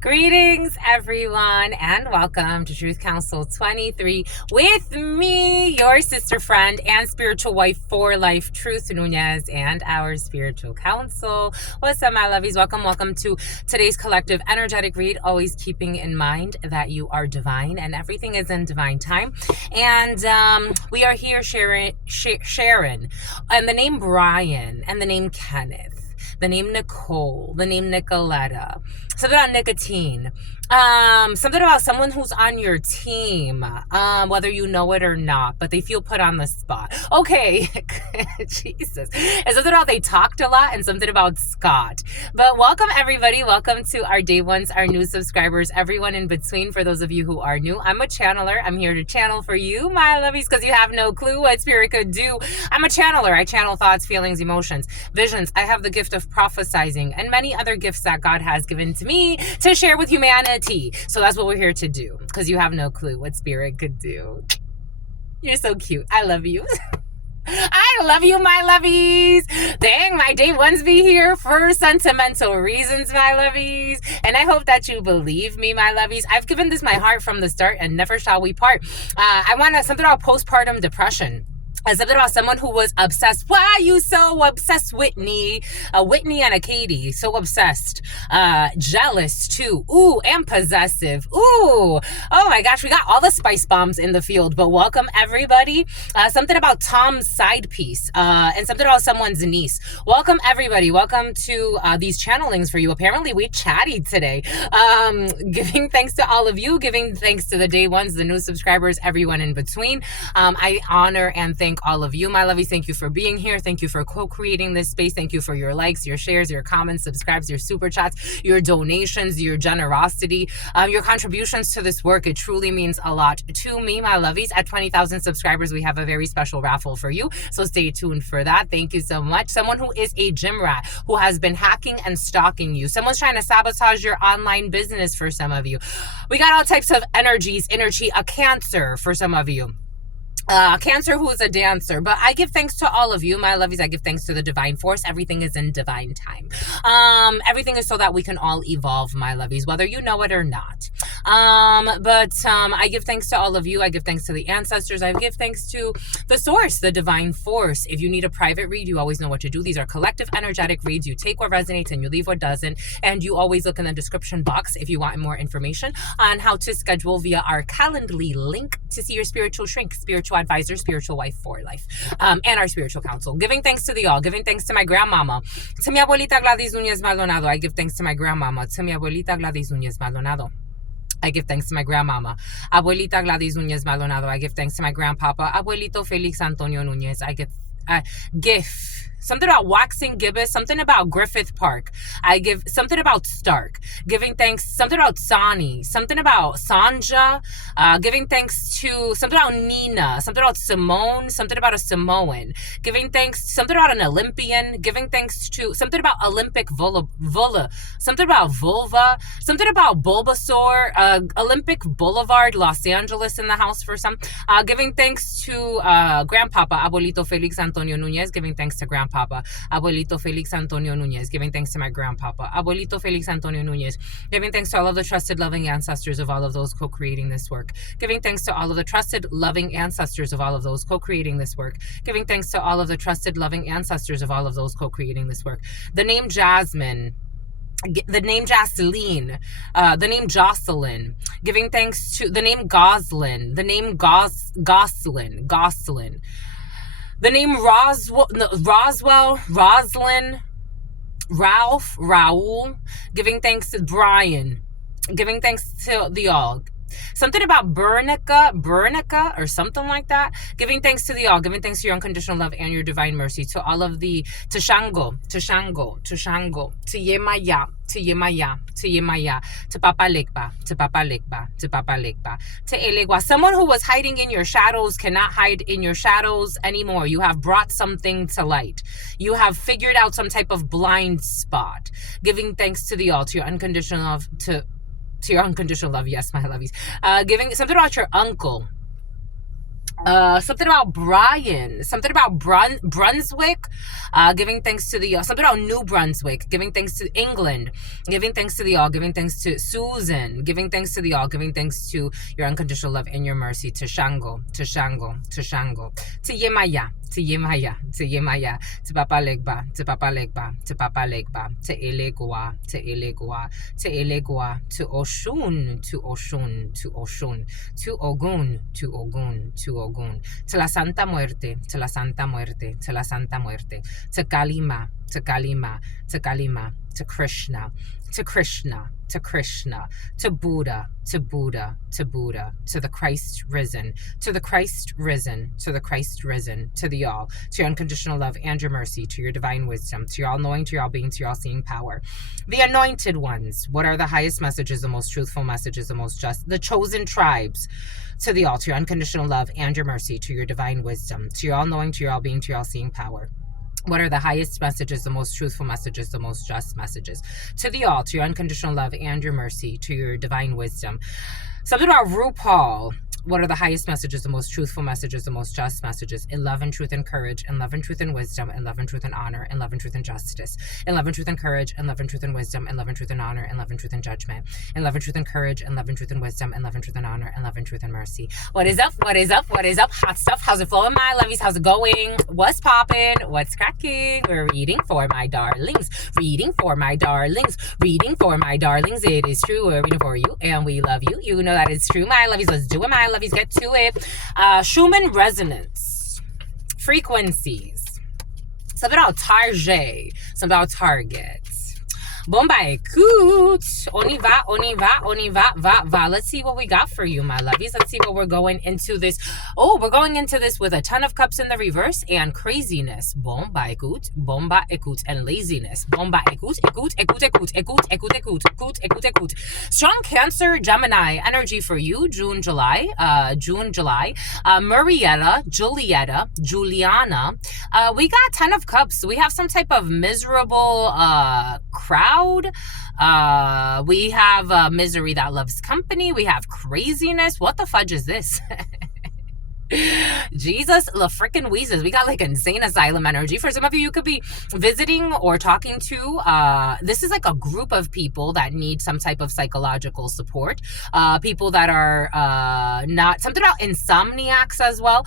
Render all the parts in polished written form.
Greetings, everyone, and welcome to Truth Council 23 with me, your sister friend and spiritual wife for life, Truth Nunez, and our spiritual counsel. What's up, my lovies? Welcome to today's collective energetic read, always keeping in mind that you are divine and everything is in divine time. And we are here sharing, and the name Brian, and the name Kenneth, the name Nicole, the name Nicoletta, something about nicotine, something about someone who's on your team, whether you know it or not, but they feel put on the spot. Okay, Jesus. And something about they talked a lot, and something about Scott. But welcome, everybody. Welcome to our day ones, our new subscribers, everyone in between. For those of you who are new, I'm a channeler. I'm here to channel for you, my lovies, because you have no clue what spirit could do. I'm a channeler. I channel thoughts, feelings, emotions, visions. I have the gift of prophesizing and many other gifts that God has given to me to share with humanity. So that's what we're here to do, because you have no clue what spirit could do. You're so cute. I love you. I love you, my lovies. Dang, my day ones be here for sentimental reasons, my lovies. And I hope that you believe me, my lovies. I've given this my heart from the start, and never shall we part. I want something about postpartum depression. Something about someone who was obsessed. Why are you so obsessed, Whitney? Whitney and a Katie. So obsessed. Jealous, too. Ooh, and possessive. Ooh. Oh, my gosh. We got all the spice bombs in the field. But welcome, everybody. Something about Tom's side piece. And something about someone's niece. Welcome, everybody. Welcome to these channelings for you. Apparently, we chatted today. Giving thanks to all of you. Giving thanks to the day ones, the new subscribers, everyone in between. I honor and thank all of you, my lovies. Thank you for being here. Thank you for co-creating this space. Thank you for your likes, your shares, your comments, subscribes, your super chats, your donations, your generosity, your contributions to this work. It truly means a lot to me, my lovies. At 20,000 subscribers, we have a very special raffle for you. So stay tuned for that. Thank you so much. Someone who is a gym rat, who has been hacking and stalking you. Someone's trying to sabotage your online business for some of you. We got all types of energies, energy, a Cancer for some of you. Cancer who is a dancer. But I give thanks to all of you, my lovies. I give thanks to the divine force. Everything is in divine time. Everything is so that we can all evolve, my lovies, whether you know it or not. I give thanks to all of you. I give thanks to the ancestors. I give thanks to the source, the divine force. If you need a private read, you always know what to do. These are collective energetic reads. You take what resonates and you leave what doesn't. And you always look in the description box if you want more information on how to schedule via our Calendly link to see your spiritual shrink, spiritual advisor, spiritual wife for life, and our spiritual counsel. Giving thanks to the all. Giving thanks to my grandmama, to mi abuelita Gladys Nunez Maldonado. I give thanks to my grandmama, to mi abuelita Gladys Nunez Maldonado. I give thanks to my grandmama, Abuelita Gladys Nunez Maldonado. I give thanks to my grandpapa, Abuelito Felix Antonio Nunez. I give GIF. Something about waxing gibbous, something about Griffith Park. I give something about Stark. Giving thanks, something about Sani, something about Sanja. Giving thanks to something about Nina, something about Simone, something about a Samoan. Giving thanks, something about an Olympian. Giving thanks to something about Olympic vulva, something about vulva, something about Bulbasaur, Olympic Boulevard, Los Angeles in the house for some. Giving thanks to Grandpapa, Abuelito Felix Antonio Nunez. Giving thanks to Grandpapa, Abuelito Felix Antonio Nunez. Giving thanks to my grandpapa, Abuelito Felix Antonio Nunez. Giving thanks to all of the trusted, loving ancestors of all of those co-creating this work. Giving thanks to all of the trusted, loving ancestors of all of those co-creating this work. Giving thanks to all of the trusted, loving ancestors of all of those co-creating this work. The name Jasmine, the name Jocelyn, the name Jocelyn. Giving thanks to the name Goslin, the name Goslin. The name Roswell, Roslyn, Ralph, Raul. Giving thanks to Brian. Giving thanks to the all. Something about Bernica, or something like that. Giving thanks to the all. Giving thanks to your unconditional love and your divine mercy. To all of the, to Shango, to Yemaya, to Papa Lekba, to Elegua. Someone who was hiding in your shadows cannot hide in your shadows anymore. You have brought something to light. You have figured out some type of blind spot. Giving thanks to the all, to your unconditional love, to your unconditional love. Yes, my lovies. Giving something about your uncle. Something about Brian, something about Brunswick, giving thanks to the, something about New Brunswick, giving thanks to England, giving thanks to the all, giving thanks to Susan, giving thanks to the all, giving thanks to your unconditional love and your mercy, to Shango, to Shango, to Shango, to Yemaya, to Yemaya, to Yemaya, to Papa Legba, to Papa Legba, to Papa Legba, to Elegua, to Elegua, to Elegua, to Oshun, to Oshun, to Oshun, to Ogun, to Ogun, to Ogun, to la Santa Muerte, to la Santa Muerte, to la Santa Muerte, to Kalima, to Kalima, to Kalima, to Krishna, to Krishna, to Krishna, to Buddha, to Buddha, to Buddha, to the Christ risen, to the Christ risen, to the Christ risen, to the all, to your unconditional love and your mercy, to your divine wisdom, to your all-knowing, to your all-being, to your all-seeing power. The anointed ones, what are the highest messages, the most truthful messages, the most just, the chosen tribes, to the all, to your unconditional love and your mercy, to your divine wisdom, to your all-knowing, to your all-being, to your all-seeing power. What are the highest messages, the most truthful messages, the most just messages? To the all, to your unconditional love and your mercy, to your divine wisdom. Something about RuPaul. What are the highest messages, the most truthful messages, the most just messages? In love and truth and courage, in love and truth and wisdom, in love and truth and honor, in love and truth and justice, in love and truth and courage, in love and truth and wisdom, in love and truth and honor, in love and truth and judgment, in love and truth and courage, in love and truth and wisdom, in love and truth and honor, in love and truth and mercy. What is up? What is up? What is up? Hot stuff. How's it flowing, my lovies? How's it going? What's popping? What's cracking? We're reading for my darlings. Reading for my darlings. Reading for my darlings. It is true. We're reading for you, and we love you. You know that it's true, my lovies. Let's do it, my lovies. Get to it. Schumann resonance, frequencies, something about Target, something about Target. Bomba, écoute. On y va, on y va, on y va, va. Let's see what we got for you, my lovies. Let's see what we're going into this. Oh, we're going into this with a ton of cups in the reverse and craziness. Bomba, écoute, and laziness. Bomba, écoute, écoute, écoute, écoute, écoute, écoute, écoute, écoute, écoute, écoute. Strong Cancer, Gemini energy for you, June, July. Marietta, Juliana. We got 10 of cups. We have some type of miserable crowd. We have misery that loves company. We have craziness. What the fudge is this? Jesus, the freaking Weezes. We got like insane asylum energy. For some of you, you could be visiting or talking to. This is like a group of people that need some type of psychological support. People that are not, something about insomniacs as well.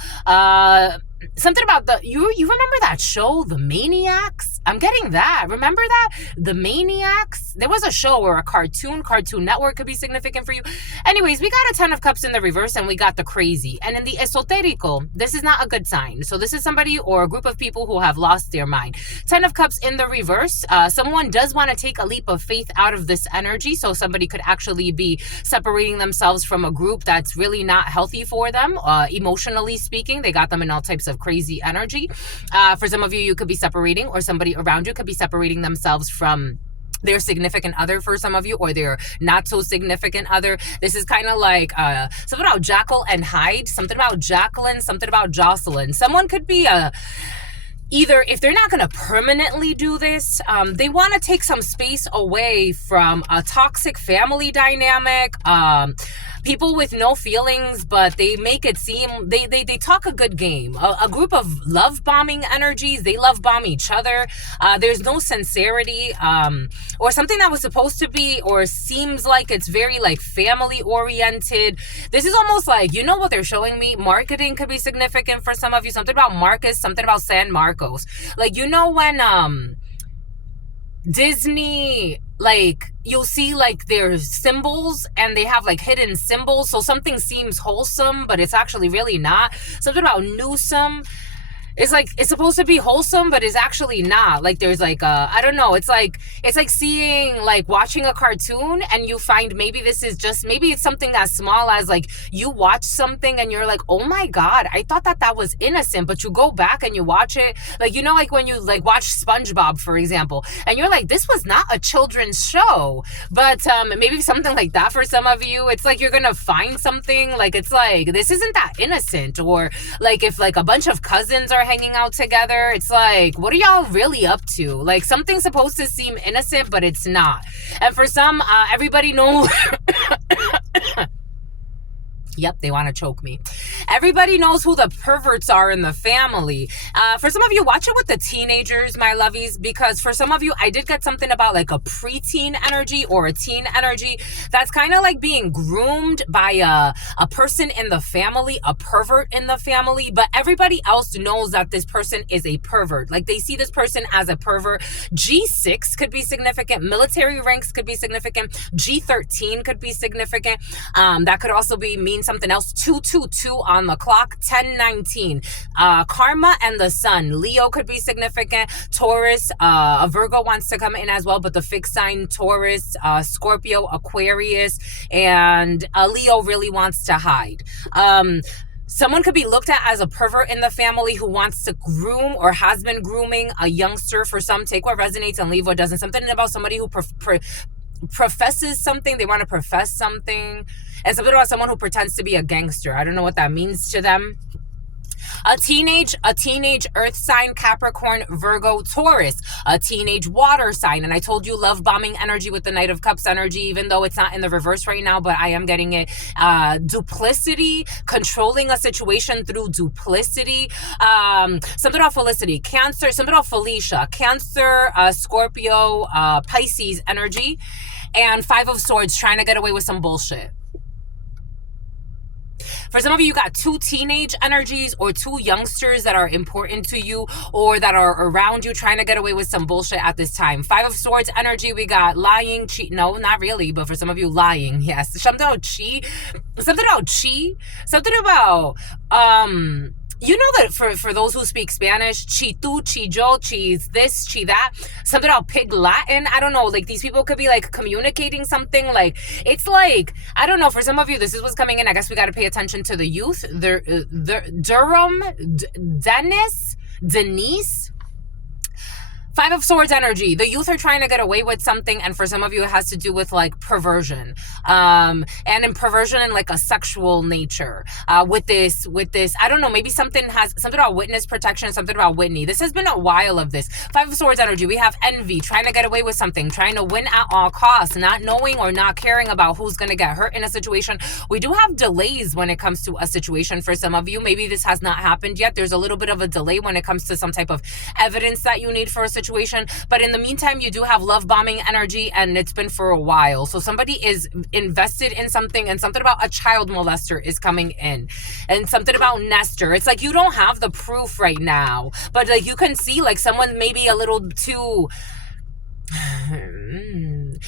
Something about you remember that show, The Maniacs? I'm getting that. Remember that? The Maniacs? There was a show or a Cartoon Network could be significant for you. Anyways, we got a 10 of cups in the reverse and we got the crazy. And in the esoterico, this is not a good sign. So this is somebody or a group of people who have lost their mind. 10 of cups in the reverse. Someone does want to take a leap of faith out of this energy. So somebody could actually be separating themselves from a group that's really not healthy for them, emotionally speaking. They got them in all types of crazy energy. For some of you, you could be separating, or somebody around you could be separating themselves from their significant other for some of you, or their not so significant other. This is kind of like something about Jekyll and Hyde, something about Jacqueline, something about Jocelyn. Someone could be either, if they're not going to permanently do this, they want to take some space away from a toxic family dynamic, people with no feelings, but they make it seem, they talk a good game. A group of love bombing energies, they love bomb each other. There's no sincerity, or something that was supposed to be, or seems like it's very like family oriented. This is almost like, you know what they're showing me? Marketing could be significant for some of you. Something about Marcus, something about San Marcos. Like, you know when Disney, like, you'll see like their symbols and they have like hidden symbols, so something seems wholesome but it's actually really not. Something about Newsome, it's like it's supposed to be wholesome but it's actually not. Like there's like I don't know, it's like seeing, like watching a cartoon and you find maybe this is just, maybe it's something as small as like you watch something and you're like, oh my god, I thought that was innocent, but you go back and you watch it, like, you know, like when you like watch SpongeBob, for example, and you're like, this was not a children's show, but maybe something like that for some of you. It's like you're gonna find something, like it's like, this isn't that innocent. Or like if like a bunch of cousins are hanging out together, it's like, what are y'all really up to? Like something's supposed to seem innocent but it's not. And for some, everybody knows Yep, they want to choke me. Everybody knows who the perverts are in the family. For some of you, watch it with the teenagers, my lovies, because for some of you, I did get something about like a preteen energy or a teen energy that's kind of like being groomed by a person in the family, a pervert in the family, but everybody else knows that this person is a pervert. Like they see this person as a pervert. G6 could be significant. Military ranks could be significant. G13 could be significant. That could also mean something else. 222 on the clock. 1019. Karma and the sun. Leo could be significant. Taurus. A Virgo wants to come in as well, but the fixed sign Taurus, Scorpio, Aquarius, and Leo really wants to hide. Someone could be looked at as a pervert in the family who wants to groom or has been grooming a youngster. For some, take what resonates and leave what doesn't. Something about somebody who professes something. They want to profess something. And something about someone who pretends to be a gangster. I don't know what that means to them. A teenage earth sign, Capricorn, Virgo, Taurus. A teenage water sign. And I told you love bombing energy with the Knight of Cups energy, even though it's not in the reverse right now, but I am getting it. Duplicity, controlling a situation through duplicity. Something about Felicity, Cancer, something about Felicia, Cancer, Scorpio, Pisces energy. And Five of Swords, trying to get away with some bullshit. For some of you, you got two teenage energies or two youngsters that are important to you or that are around you trying to get away with some bullshit at this time. Five of Swords energy, we got lying, cheat. No, not really, but for some of you, lying. Yes. Something about chi. Something about chi. Something about, you know that for those who speak Spanish, chi tu, chi yo, chi's this, chi that, something about pig Latin. I don't know, like these people could be like communicating something like, it's like, I don't know, for some of you, this is what's coming in. I guess we got to pay attention to the youth. Durham, Denise. Five of Swords energy. The youth are trying to get away with something, and for some of you, it has to do with like perversion, and in perversion in like a sexual nature. With this, I don't know. Maybe something about witness protection, something about Whitney. This has been a while of this. Five of Swords energy. We have envy, trying to get away with something, trying to win at all costs, not knowing or not caring about who's gonna get hurt in a situation. We do have delays when it comes to a situation for some of you. Maybe this has not happened yet. There's a little bit of a delay when it comes to some type of evidence that you need for a situation. But in the meantime, you do have love bombing energy, and it's been for a while. So somebody is invested in something, and something about a child molester is coming in, and something about Nestor. It's like you don't have the proof right now, but like you can see like someone maybe a little too.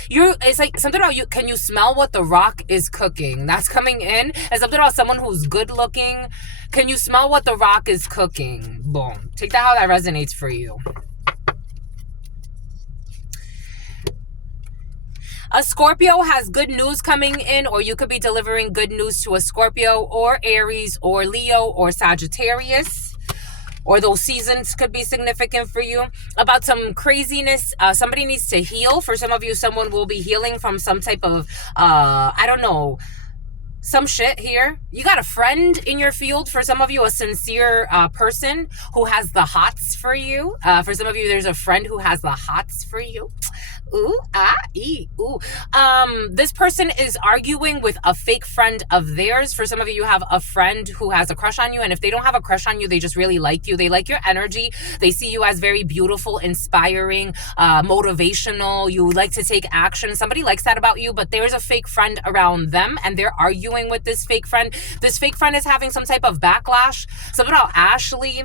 It's like something about you. Can you smell what the rock is cooking? That's coming in. And something about someone who's good looking. Can you smell what the rock is cooking? Boom. Take that how that resonates for you. A Scorpio has good news coming in, or you could be delivering good news to a Scorpio or Aries or Leo or Sagittarius. Or those seasons could be significant for you. About some craziness. Somebody needs to heal. For some of you, someone will be healing from some type of, I don't know, some shit here. You got a friend in your field. For some of you, a sincere person who has the hots for you. For some of you, there's a friend who has the hots for you. Ooh, ooh. This person is arguing with a fake friend of theirs. For some of you, you have a friend who has a crush on you. And if they don't have a crush on you, they just really like you. They like your energy. They see you as very beautiful, inspiring, motivational. You like to take action. Somebody likes that about you, but there's a fake friend around them, and they're arguing with this fake friend. This fake friend is having some type of backlash. Something about Ashley.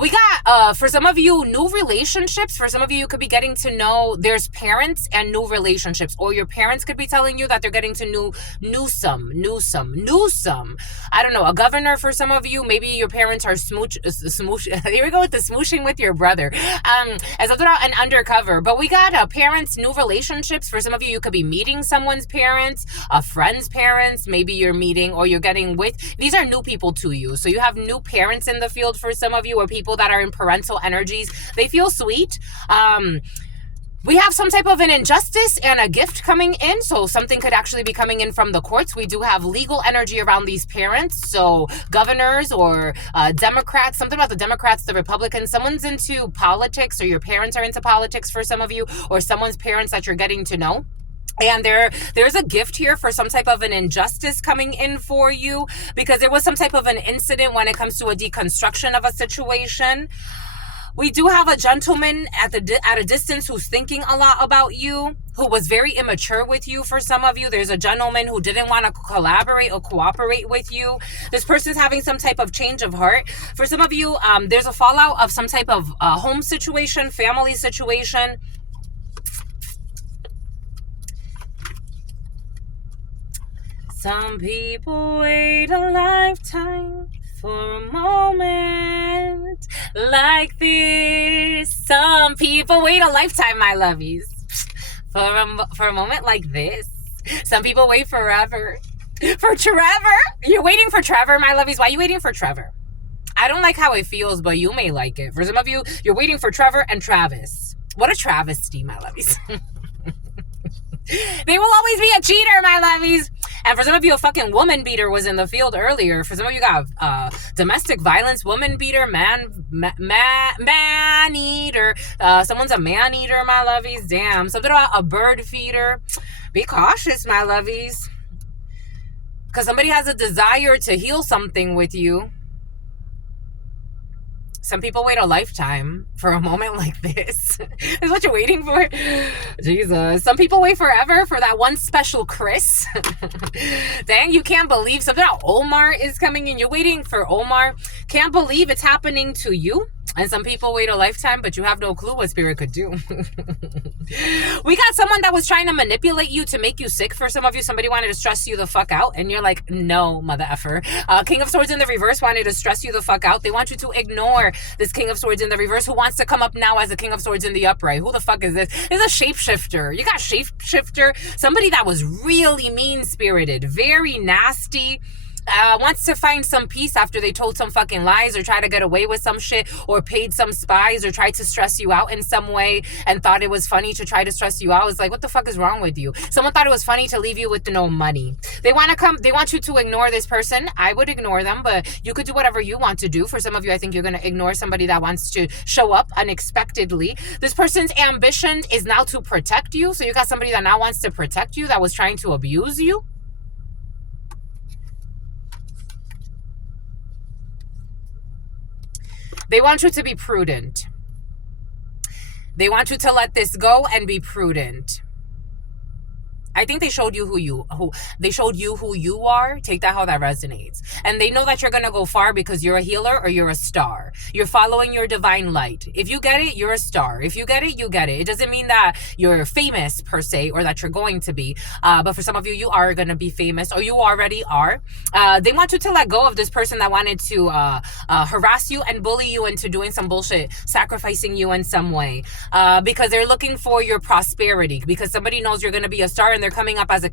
We got, for some of you, new relationships. For some of you, you could be getting to know, there's parents and new relationships, or your parents could be telling you that they're getting to know some. I don't know, a governor for some of you. Maybe your parents are smooch. Here we go with the smooshing with your brother. As an undercover, but we got parents, new relationships. For some of you, you could be meeting someone's parents, a friend's parents. Maybe you're meeting or you're getting with. These are new people to you. So you have new parents in the field for some of you, or people that are in parental energies. They feel sweet. We have some type of an injustice and a gift coming in. So something could actually be coming in from the courts. We do have legal energy around these parents. So governors or Democrats, something about the Democrats, the Republicans, someone's into politics, or your parents are into politics for some of you, or someone's parents that you're getting to know. And there's a gift here for some type of an injustice coming in for you, because there was some type of an incident when it comes to a deconstruction of a situation. We do have a gentleman at a distance who's thinking a lot about you, who was very immature with you. For some of you, there's a gentleman who didn't want to collaborate or cooperate with you. This person's having some type of change of heart. For some of you, there's a fallout of some type of home situation, family situation. Some people wait a lifetime for a moment like this. Some people wait a lifetime, my lovies, for a moment like this. Some people wait forever. For Trevor. You're waiting for Trevor, my lovies. Why are you waiting for Trevor? I don't like how it feels, but you may like it. For some of you, you're waiting for Trevor and Travis. What a travesty, my lovies. They will always be a cheater, my lovies. And for some of you, a fucking woman beater was in the field earlier. For some of you, got domestic violence, woman beater, man eater. Someone's a man eater, my lovies. Damn. Something about a bird feeder. Be cautious, my lovies. Because somebody has a desire to heal something with you. Some people wait a lifetime for a moment like this. Is what you're waiting for? Jesus. Some people wait forever for that one special Chris. Dang, you can't believe something about Omar is coming in. You're waiting for Omar. Can't believe it's happening to you. And some people wait a lifetime, but you have no clue what spirit could do. We got someone that was trying to manipulate you to make you sick. For some of you, somebody wanted to stress you the fuck out. And you're like, no, mother effer. King of Swords in the reverse wanted to stress you the fuck out. They want you to ignore this King of Swords in the reverse, who wants to come up now as a King of Swords in the upright. Who the fuck is this? It's a shapeshifter. You got shapeshifter. Somebody that was really mean-spirited, very nasty. Wants to find some peace after they told some fucking lies or try to get away with some shit or paid some spies or tried to stress you out in some way and thought it was funny to try to stress you out. It's like, what the fuck is wrong with you? Someone thought it was funny to leave you with no money. They want you to ignore this person. I would ignore them, but you could do whatever you want to do. For some of you, I think you're going to ignore somebody that wants to show up unexpectedly. This person's ambition is now to protect you. So you got somebody that now wants to protect you, that was trying to abuse you. They want you to be prudent. They want you to let this go and be prudent. I think they showed you who you are. Take that how that resonates. And they know that you're going to go far because you're a healer or you're a star. You're following your divine light. If you get it, you're a star. If you get it, you get it. It doesn't mean that you're famous per se or that you're going to be. But for some of you, you are going to be famous or you already are. They want you to let go of this person that wanted to harass you and bully you into doing some bullshit, sacrificing you in some way. Because they're looking for your prosperity. Because somebody knows you're going to be a star and they're coming up as a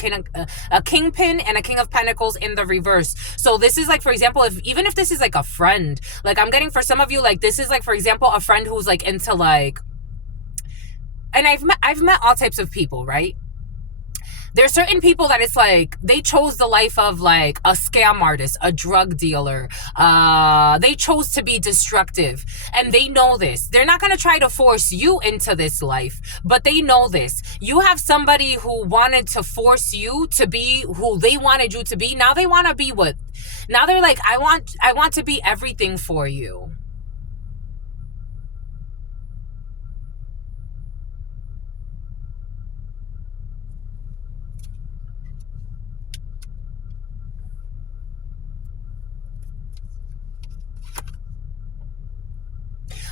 kingpin and a king of pentacles in the reverse. So this is like, for example, even if this is like a friend, like I'm getting for some of you, like this is like, for example, a friend who's like into like, and I've met all types of people, right? There's certain people that it's like they chose the life of like a scam artist, a drug dealer. They chose to be destructive and they know this. They're not going to try to force you into this life, but they know this. You have somebody who wanted to force you to be who they wanted you to be. Now they want to be what? Now they're like, I want to be everything for you.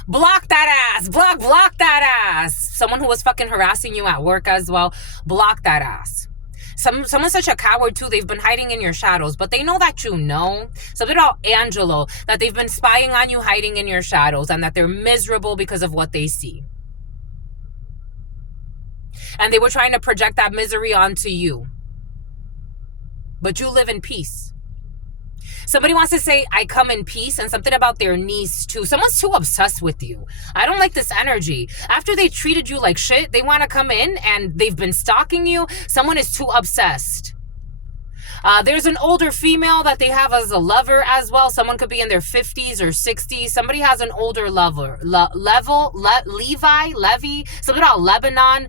Block that ass. Block that ass. Someone who was fucking harassing you at work as well. Block that ass. Someone's such a coward too. They've been hiding in your shadows, but they know that you know. Something about Angelo, that they've been spying on you, hiding in your shadows, and that they're miserable because of what they see. And they were trying to project that misery onto you. But you live in peace. Somebody wants to say, I come in peace, and something about their niece too. Someone's too obsessed with you. I don't like this energy. After they treated you like shit, they want to come in and they've been stalking you. Someone is too obsessed. There's an older female that they have as a lover as well. Someone could be in their 50s or 60s. Somebody has an older lover. Levy, something about Lebanon.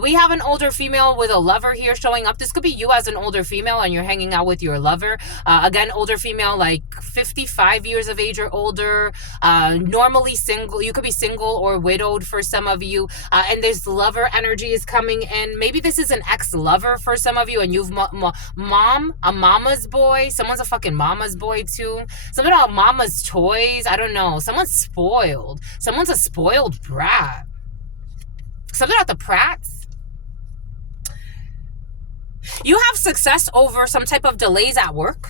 We have an older female with a lover here showing up. This could be you as an older female and you're hanging out with your lover. Again, older female, like 55 years of age or older. Normally single. You could be single or widowed for some of you. And there's lover energy is coming in. Maybe this is an ex-lover for some of you, and you've a mama's boy. Someone's a fucking mama's boy too. Something about mama's toys. I don't know. Someone's spoiled. Someone's a spoiled brat. Something about the Pratts. You have success over some type of delays at work.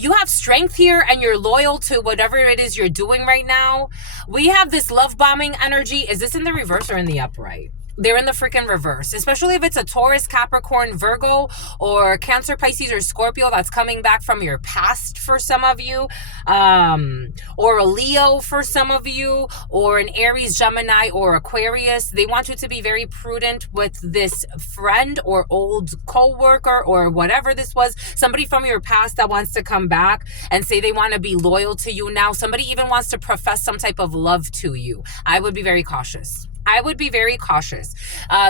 You have strength here and you're loyal to whatever it is you're doing right now. We have this love bombing energy. Is this in the reverse or in the upright? They're in the freaking reverse, especially if it's a Taurus, Capricorn, Virgo, or Cancer, Pisces, or Scorpio that's coming back from your past for some of you, or a Leo for some of you, or an Aries, Gemini, or Aquarius. They want you to be very prudent with this friend or old co-worker or whatever this was, somebody from your past that wants to come back and say they want to be loyal to you now. Somebody even wants to profess some type of love to you. I would be very cautious. I would be very cautious.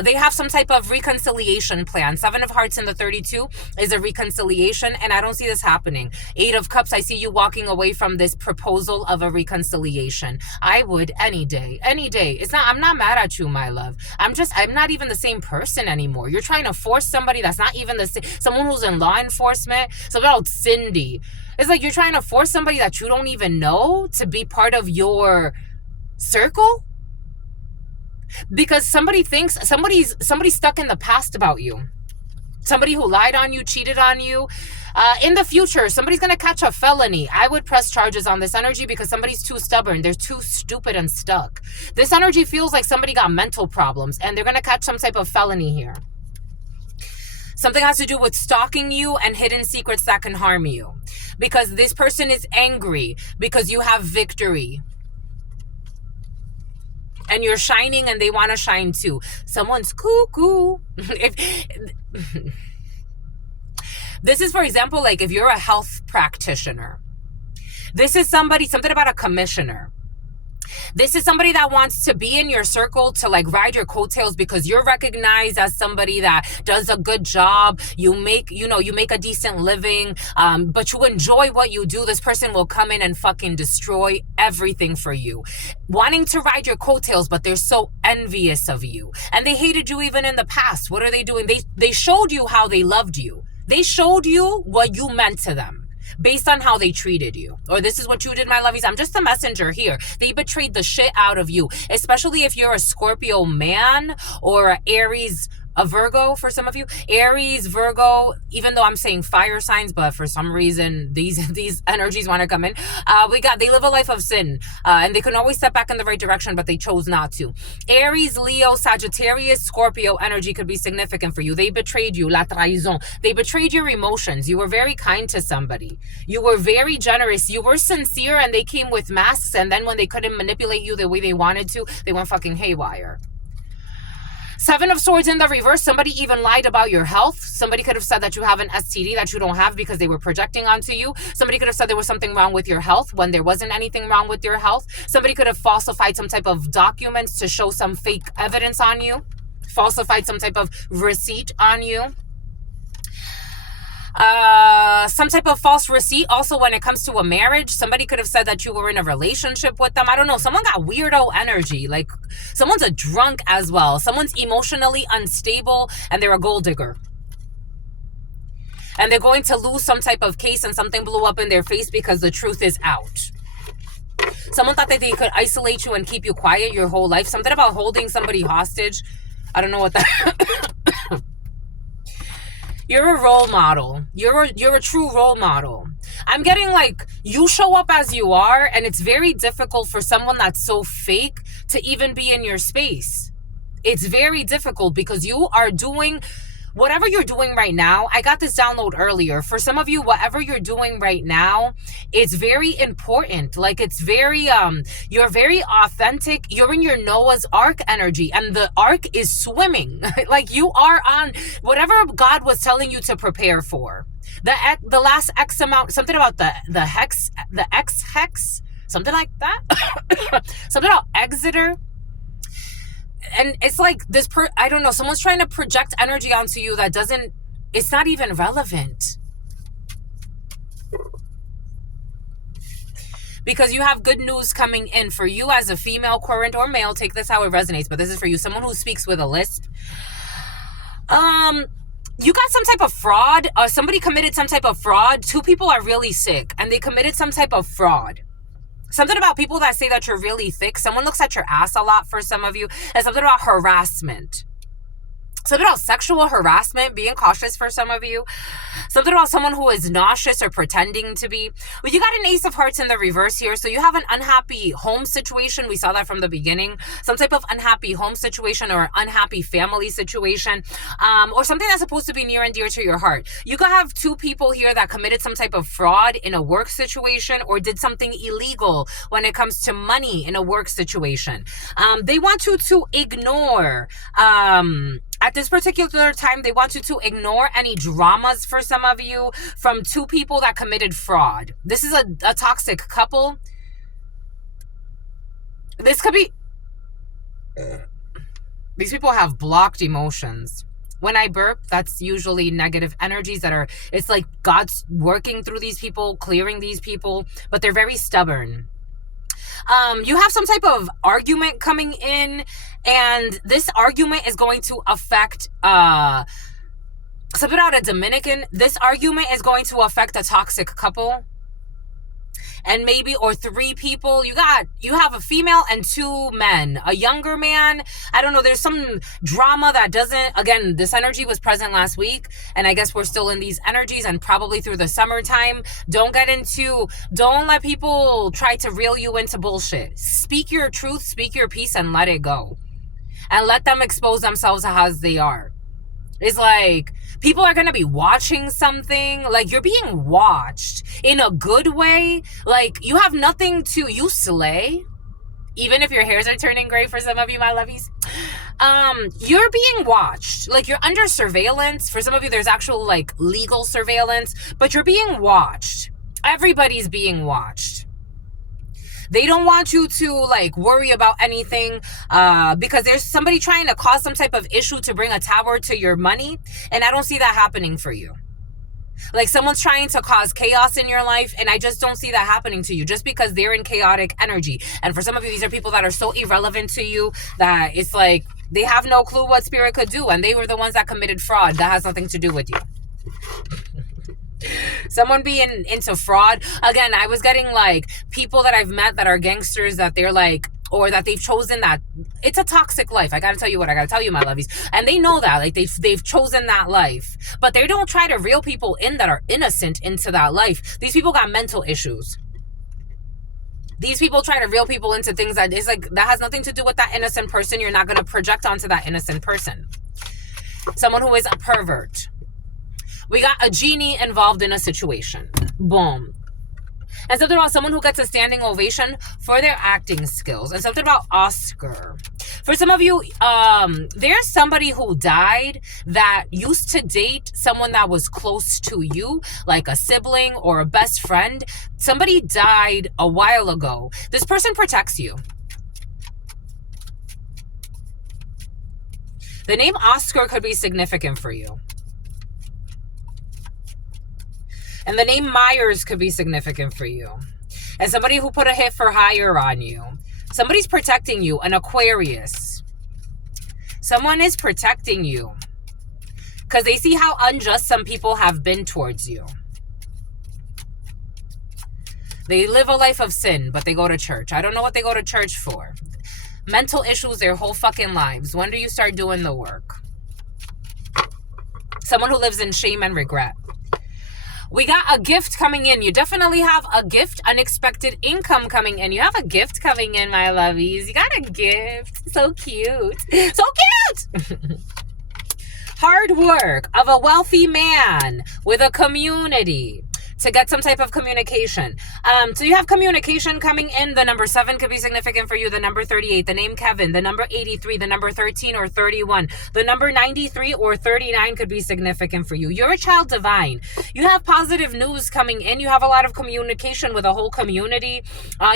They have some type of reconciliation plan. 7 of Hearts in the 32 is a reconciliation, and I don't see this happening. 8 of Cups, I see you walking away from this proposal of a reconciliation. I would any day, any day. I'm not mad at you, my love. I'm not even the same person anymore. You're trying to force somebody that's not even the same, someone who's in law enforcement. So about Cindy. It's like you're trying to force somebody that you don't even know to be part of your circle. Because somebody thinks somebody's stuck in the past about you. Somebody who lied on you, cheated on you. In the future, somebody's going to catch a felony. I would press charges on this energy because somebody's too stubborn. They're too stupid and stuck. This energy feels like somebody got mental problems and they're going to catch some type of felony here. Something has to do with stalking you and hidden secrets that can harm you. Because this person is angry because you have victory. And you're shining and they want to shine too. Someone's cuckoo. This is, for example, like if you're a health practitioner. This is something about a commissioner. This is somebody that wants to be in your circle to like ride your coattails because you're recognized as somebody that does a good job. You make a decent living, but you enjoy what you do. This person will come in and fucking destroy everything for you. Wanting to ride your coattails, but they're so envious of you. And they hated you even in the past. What are they doing? They showed you how they loved you. They showed you what you meant to them. Based on how they treated you. Or this is what you did, my lovies. I'm just a messenger here. They betrayed the shit out of you. Especially if you're a Scorpio man or an Aries, a Virgo for some of you. Aries, Virgo, even though I'm saying fire signs, but for some reason these energies want to come in. They live a life of sin. And they can always step back in the right direction, but they chose not to. Aries, Leo, Sagittarius, Scorpio energy could be significant for you. They betrayed you, la trahison. They betrayed your emotions. You were very kind to somebody. You were very generous. You were sincere, and they came with masks, and then when they couldn't manipulate you the way they wanted to, they went fucking haywire. 7 of Swords in the reverse. Somebody even lied about your health. Somebody could have said that you have an STD that you don't have because they were projecting onto you. Somebody could have said there was something wrong with your health when there wasn't anything wrong with your health. Somebody could have falsified some type of documents to show some fake evidence on you. Falsified some type of receipt on you. Some type of false receipt. Also, when it comes to a marriage, somebody could have said that you were in a relationship with them. I don't know. Someone got weirdo energy. Like someone's a drunk as well. Someone's emotionally unstable and they're a gold digger. And they're going to lose some type of case and something blew up in their face because the truth is out. Someone thought that they could isolate you and keep you quiet your whole life. Something about holding somebody hostage. I don't know what that... You're a role model. You're a true role model. I'm getting like you show up as you are, and it's very difficult for someone that's so fake to even be in your space. It's very difficult because you are doing whatever you're doing right now, I got this download earlier. For some of you, whatever you're doing right now, it's very important. Like, it's very, you're very authentic. You're in your Noah's Ark energy, and the ark is swimming. Like, you are on whatever God was telling you to prepare for. The last X amount, something about the X hex, something like that. Something about Exeter. And it's like this, I don't know, someone's trying to project energy onto you that doesn't, it's not even relevant. Because you have good news coming in for you as a female, current, or male. Take this how it resonates, but this is for you. Someone who speaks with a lisp. You got some type of fraud. Somebody committed some type of fraud. 2 people are really sick, and they committed some type of fraud. Something about people that say that you're really thick. Someone looks at your ass a lot for some of you. And something about harassment. Something about sexual harassment, being cautious for some of you. Something about someone who is nauseous or pretending to be. Well, you got an Ace of Hearts in the reverse here. So you have an unhappy home situation. We saw that from the beginning. Some type of unhappy home situation or unhappy family situation. Or something that's supposed to be near and dear to your heart. You could have 2 people here that committed some type of fraud in a work situation or did something illegal when it comes to money in a work situation. They want you to ignore... At this particular time, they want you to ignore any dramas for some of you from 2 people that committed fraud. This is a toxic couple. This could be... These people have blocked emotions. When I burp, that's usually negative energies that are... It's like God's working through these people, clearing these people, but they're very stubborn. You have some type of argument coming in, and this argument is going to affect something out of Dominican. This argument is going to affect a toxic couple. And maybe, or 3 people. You have a female and 2 men. A younger man. I don't know. There's some drama that doesn't... Again, this energy was present last week. And I guess we're still in these energies and probably through the summertime. Don't let people try to reel you into bullshit. Speak your truth, speak your piece, and let it go. And let them expose themselves as they are. It's like people are going to be watching something. Like, you're being watched in a good way. Like, you have nothing to... You slay. Even if your hairs are turning gray for some of you, my lovies. You're being watched. Like, you're under surveillance. For some of you, there's actual, like, legal surveillance. But you're being watched. Everybody's being watched. They don't want you to, like, worry about anything because there's somebody trying to cause some type of issue to bring a tower to your money. And I don't see that happening for you. Like, someone's trying to cause chaos in your life, and I just don't see that happening to you just because they're in chaotic energy. And for some of you, these are people that are so irrelevant to you that it's like they have no clue what spirit could do, and they were the ones that committed fraud. That has nothing to do with you. Someone being into fraud. Again, I was getting like people that I've met that are gangsters that they're like, or that they've chosen that it's a toxic life. I gotta tell you what I gotta tell you, my lovies. And they know that, like they've chosen that life, but they don't try to reel people in that are innocent into that life. These people got mental issues. These people try to reel people into things that is like, that has nothing to do with that innocent person. You're not gonna project onto that innocent person. Someone who is a pervert. We got a genie involved in a situation. Boom. And something about someone who gets a standing ovation for their acting skills. And something about Oscar. For some of you, there's somebody who died that used to date someone that was close to you, like a sibling or a best friend. Somebody died a while ago. This person protects you. The name Oscar could be significant for you. And the name Myers could be significant for you. And somebody who put a hit for hire on you. Somebody's protecting you. An Aquarius. Someone is protecting you. Because they see how unjust some people have been towards you. They live a life of sin, but they go to church. I don't know what they go to church for. Mental issues their whole fucking lives. When do you start doing the work? Someone who lives in shame and regret. We got a gift coming in. You definitely have a gift. Unexpected income coming in. You have a gift coming in, my lovies. You got a gift. So cute. So cute! Hard work of a wealthy man with a community to get some type of communication. So you have communication coming in. The number 7 could be significant for you. The number 38, the name Kevin, the number 83, the number 13 or 31, the number 93 or 39 could be significant for you. You're a child divine. You have positive news coming in. You have a lot of communication with a whole community.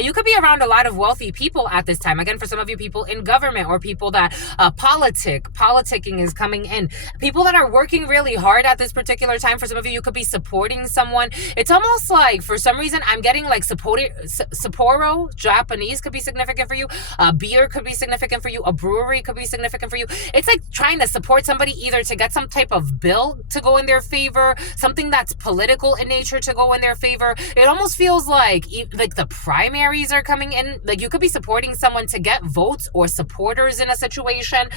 You could be around a lot of wealthy people at this time. Again, for some of you people in government or people that politicking is coming in. People that are working really hard at this particular time. For some of you, you could be supporting someone. It's almost like, for some reason, I'm getting like Sapporo, Japanese could be significant for you. Beer could be significant for you. A brewery could be significant for you. It's like trying to support somebody either to get some type of bill to go in their favor, something that's political in nature to go in their favor. It almost feels like the primaries are coming in. Like you could be supporting someone to get votes or supporters in a situation.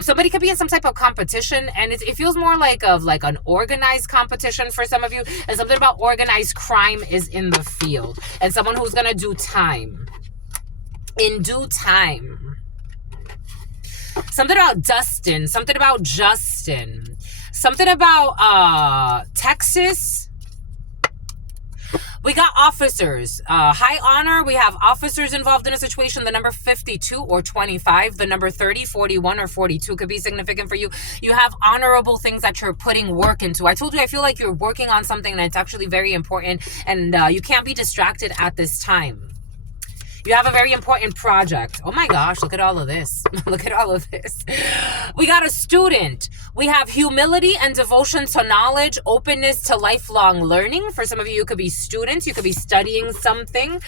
Somebody could be in some type of competition, and it feels more like an organized competition for some of you, and something about organized crime is in the field, and someone who's gonna do time in due time. Something about Dustin, something about Justin, something about Texas. We got officers, high honor. We have officers involved in a situation. The number 52 or 25, the number 30, 41 or 42 could be significant for you. You have honorable things that you're putting work into. I told you, I feel like you're working on something that's actually very important, and you can't be distracted at this time. You have a very important project. Oh my gosh, look at all of this. Look at all of this. We got a student. We have humility and devotion to knowledge, openness to lifelong learning. For some of you, you could be students. You could be studying something.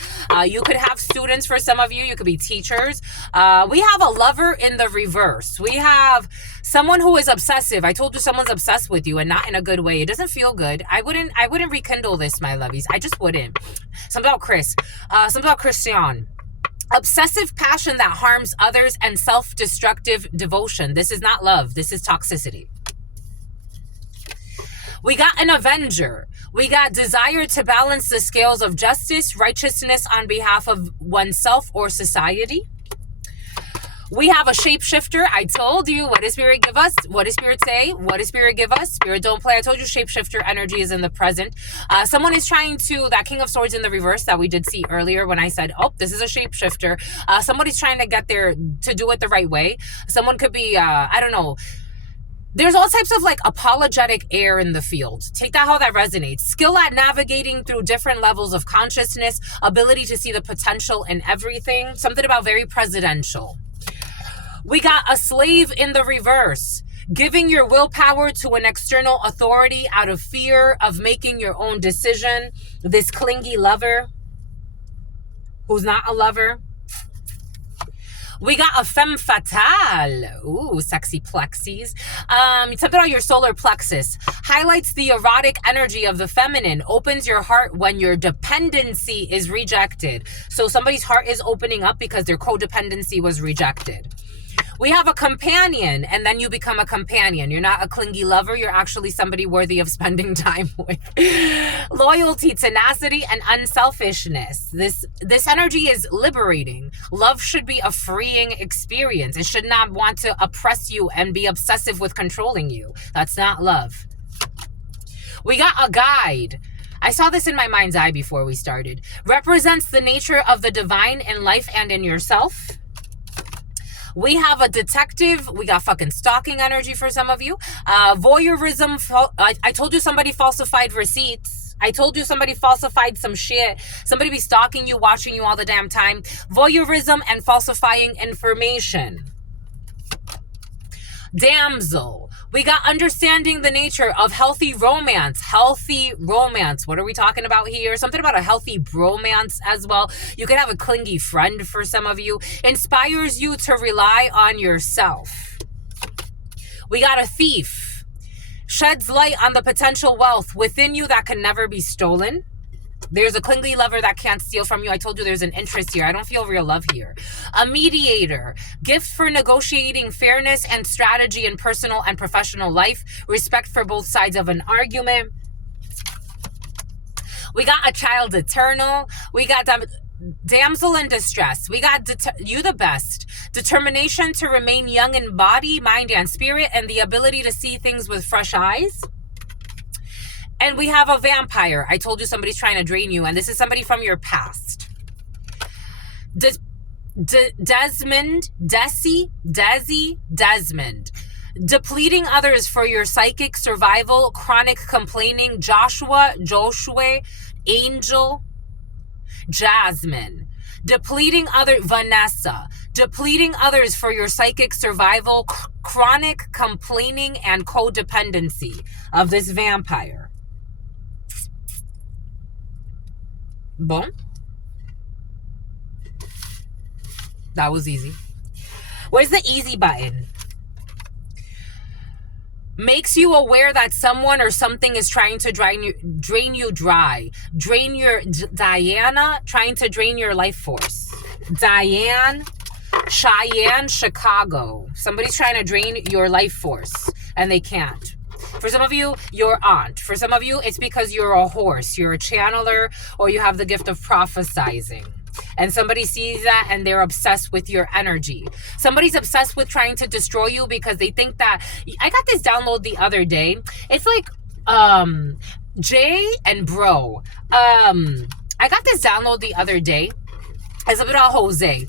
You could have students for some of you. You could be teachers. We have a lover in the reverse. We have someone who is obsessive. I told you someone's obsessed with you, and not in a good way. It doesn't feel good. I wouldn't rekindle this, my lovies. I just wouldn't. Something about Chris. Something about Christian. Obsessive passion that harms others and self-destructive devotion. This is not love. This is toxicity. We got an avenger. We got desire to balance the scales of justice, righteousness on behalf of oneself or society. We have a shapeshifter. I told you, what does Spirit give us? What does Spirit say? What does Spirit give us? Spirit, don't play. I told you shapeshifter energy is in the present. Someone is trying to, that King of Swords in the reverse that we did see earlier when I said, oh, this is a shapeshifter. Somebody's trying to get there to do it the right way. Someone could be, I don't know. There's all types of like apologetic air in the field. Take that how that resonates. Skill at navigating through different levels of consciousness, ability to see the potential in everything. Something about very presidential. We got a slave in the reverse, giving your willpower to an external authority out of fear of making your own decision. This clingy lover who's not a lover. We got a femme fatale. Ooh, sexy plexies. Something about your solar plexus. Highlights the erotic energy of the feminine. Opens your heart when your dependency is rejected. So somebody's heart is opening up because their codependency was rejected. We have a companion, and then you become a companion. You're not a clingy lover. You're actually somebody worthy of spending time with. Loyalty, tenacity, and unselfishness. This energy is liberating. Love should be a freeing experience. It should not want to oppress you and be obsessive with controlling you. That's not love. We got a guide. I saw this in my mind's eye before we started. Represents the nature of the divine in life and in yourself. We have a detective. We got fucking stalking energy for some of you. Voyeurism. I told you somebody falsified receipts. I told you somebody falsified some shit. Somebody be stalking you, watching you all the damn time. Voyeurism and falsifying information. Damsel. We got understanding the nature of healthy romance. Healthy romance. What are we talking about here? Something about a healthy bromance as well. You could have a clingy friend for some of you. Inspires you to rely on yourself. We got a thief. Sheds light on the potential wealth within you that can never be stolen. There's a clingy lover that can't steal from you. I told you there's an interest here. I don't feel real love here. A mediator. Gift for negotiating fairness and strategy in personal and professional life. Respect for both sides of an argument. We got a child eternal. We got damsel in distress. We got you the best. determination to remain young in body, mind, and spirit, and the ability to see things with fresh eyes. And we have a vampire. I told you somebody's trying to drain you, and this is somebody from your past. Desmond. Depleting others for your psychic survival, chronic complaining. Joshua, Angel, Jasmine. Vanessa. Depleting others for your psychic survival, chronic complaining, and codependency of this vampire. Boom. That was easy. Where's the easy button? Makes you aware that someone or something is trying to drain you dry. Diana, trying to drain your life force. Diane, Cheyenne, Chicago. Somebody's trying to drain your life force and they can't. For some of you, your aunt. For some of you, it's because you're a horse, you're a channeler, or you have the gift of prophesizing. And somebody sees that and they're obsessed with your energy. Somebody's obsessed with trying to destroy you because they think that... I got this download the other day. It's like Jay and Bro. I got this download the other day. It's something about Jose,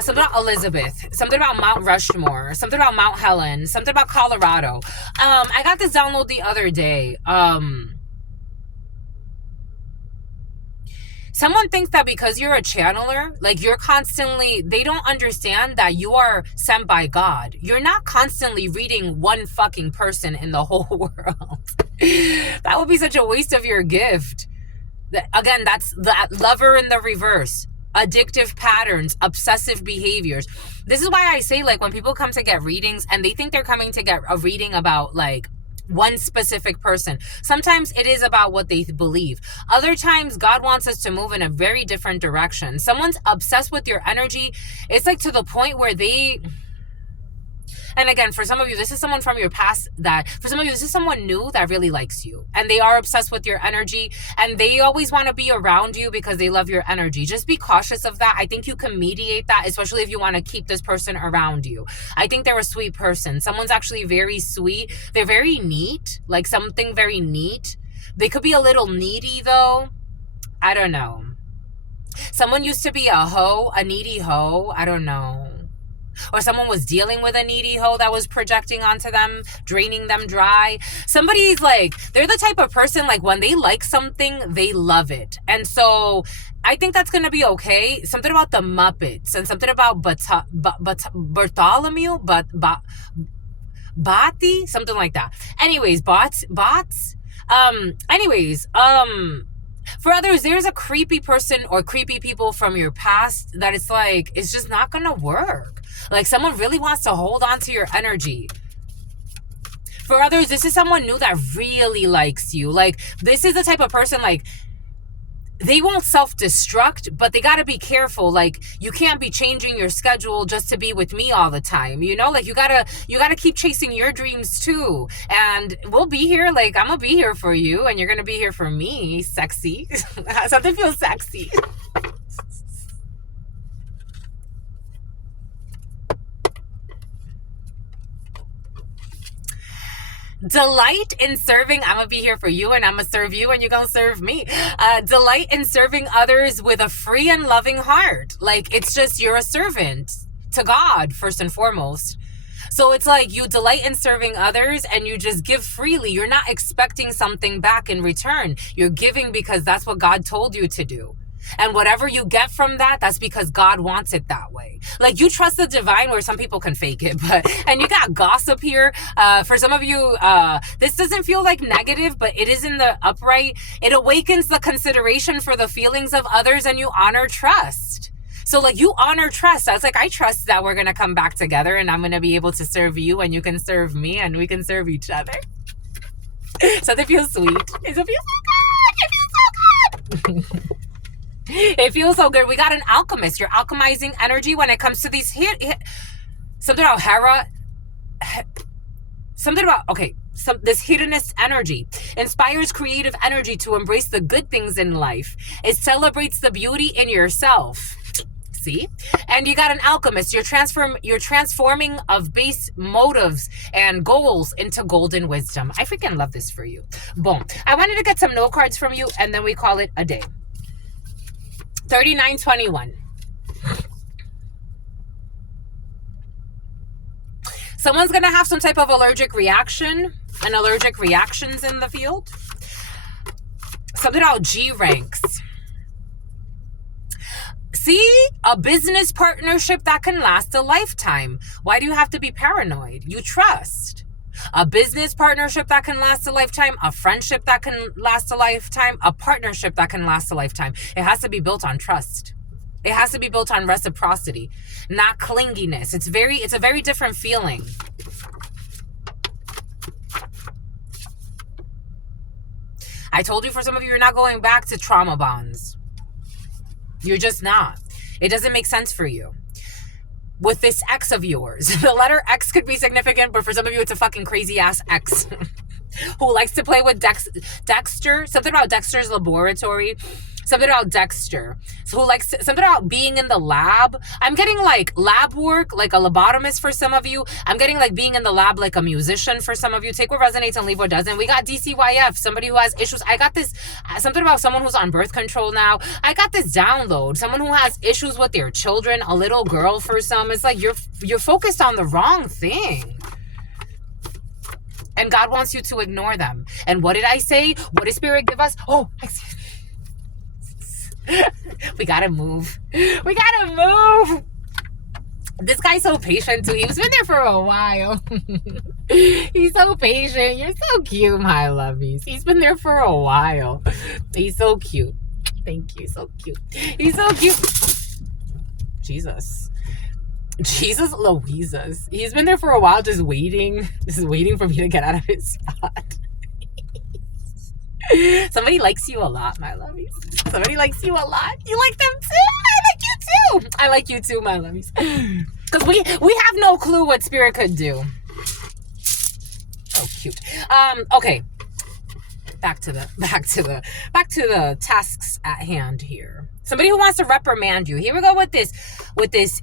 something about Elizabeth, something about Mount Rushmore, something about Mount Helen, something about Colorado. I got this download the other day. Someone thinks that because you're a channeler, like you're constantly, they don't understand that you are sent by God. You're not constantly reading one fucking person in the whole world. That would be such a waste of your gift. Again, that's that lover in the reverse. Addictive patterns, obsessive behaviors. This is why I say, like, when people come to get readings and they think they're coming to get a reading about like one specific person, sometimes it is about what they believe. Other times God wants us to move in a very different direction. Someone's obsessed with your energy. It's like to the point where they... And again, for some of you, this is someone from your past that, for some of you, this is someone new that really likes you. And they are obsessed with your energy. And they always want to be around you because they love your energy. Just be cautious of that. I think you can mediate that, especially if you want to keep this person around you. I think they're a sweet person. Someone's actually very sweet. They're very neat, like something very neat. They could be a little needy, though. I don't know. Someone used to be a hoe, a needy hoe. I don't know. Or someone was dealing with a needy hoe that was projecting onto them, draining them dry. Somebody's like, they're the type of person, like when they like something, they love it. And so I think that's going to be okay. Something about the Muppets and something about Bartholomew, Bati, something like that. Anyways, bots. For others, there's a creepy person or creepy people from your past that it's like, it's just not going to work. Like someone really wants to hold on to your energy. For others, this is someone new that really likes you. Like this is the type of person, like they won't self-destruct, but they got to be careful. Like you can't be changing your schedule just to be with me all the time. You know, like you gotta keep chasing your dreams too. And we'll be here. Like I'm gonna be here for you and you're gonna be here for me. Sexy. Something feels sexy. Delight in serving. I'm going to be here for you and I'm going to serve you and you're going to serve me. Delight in serving others with a free and loving heart. Like it's just, you're a servant to God first and foremost. So it's like you delight in serving others and you just give freely. You're not expecting something back in return. You're giving because that's what God told you to do. And whatever you get from that, that's because God wants it that way. Like you trust the divine where some people can fake it. And you got gossip here. For some of you, this doesn't feel like negative, but it is in the upright. It awakens the consideration for the feelings of others and you honor trust. So like you honor trust. I was like, I trust that we're going to come back together and I'm going to be able to serve you and you can serve me and we can serve each other. So it feels sweet. It feels so good. It feels so good. It feels so good. We got an alchemist. You're alchemizing energy when it comes to these something about Hera. Something about, okay, this hedonist energy inspires creative energy to embrace the good things in life. It celebrates the beauty in yourself. See? And you got an alchemist. You're transforming of base motives and goals into golden wisdom. I freaking love this for you. Boom. I wanted to get some note cards from you, and then we call it a day. 3921. Someone's going to have some type of allergic reaction and allergic reactions in the field. Something about G ranks. See, a business partnership that can last a lifetime. Why do you have to be paranoid? You trust. A business partnership that can last a lifetime, a friendship that can last a lifetime, a partnership that can last a lifetime. It has to be built on trust. It has to be built on reciprocity, not clinginess. It's a very different feeling. I told you, for some of you, you're not going back to trauma bonds. You're just not. It doesn't make sense for you. With this ex of yours, the letter X could be significant, but for some of you, it's a fucking crazy ass ex who likes to play with Dexter. Something about Dexter's laboratory. Something about Dexter. So who likes something about being in the lab. I'm getting like lab work, like a lobotomist for some of you. I'm getting like being in the lab like a musician for some of you. Take what resonates and leave what doesn't. We got DCYF, somebody who has issues. I got this, something about someone who's on birth control now. I got this download. Someone who has issues with their children, a little girl for some. It's like you're focused on the wrong thing. And God wants you to ignore them. And what did I say? What did Spirit give us? Oh, excuse me. We gotta move. We gotta move. This guy's so patient too. He's been there for a while. He's so patient. You're so cute, my lovies. He's been there for a while. He's so cute. Thank you. So cute. He's so cute. Jesus Louises. He's been there for a while, just waiting for me to get out of his spot. Somebody likes you a lot, my lovies. Somebody likes you a lot. You like them too. I like you too, my lovies. Because we have no clue what Spirit could do. Oh, cute. Okay. Back to the tasks at hand here. Somebody who wants to reprimand you. Here we go with this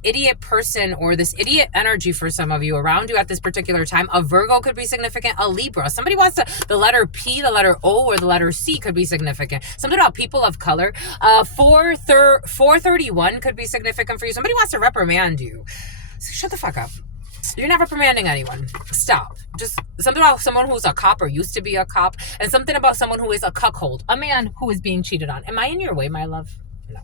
idiot person or this idiot energy for some of you around you at this particular time. A Virgo could be significant. A Libra. Somebody wants the letter P, the letter O, or the letter C could be significant. Something about people of color. 431 could be significant for you. Somebody wants to reprimand you. So shut the fuck up. You're not reprimanding anyone. Stop. Just something about someone who's a cop or used to be a cop, and something about someone who is a cuckold, a man who is being cheated on. Am I in your way, my love? No.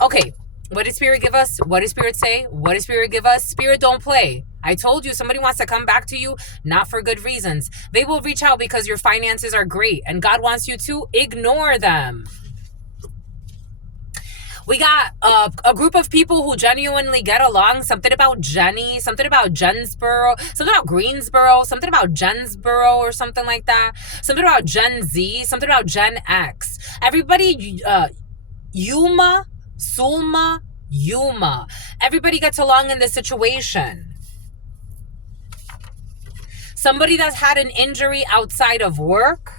Okay. What did Spirit give us? What did Spirit say? What did Spirit give us? Spirit, don't play. I told you, somebody wants to come back to you, not for good reasons. They will reach out because your finances are great, and God wants you to ignore them. We got a group of people who genuinely get along. Something about Jenny, something about Jensboro, something about Greensboro, something about Jensboro or something like that. Something about Gen Z, something about Gen X. Everybody, Yuma, Sulma, Yuma. Everybody gets along in this situation. Somebody that's had an injury outside of work.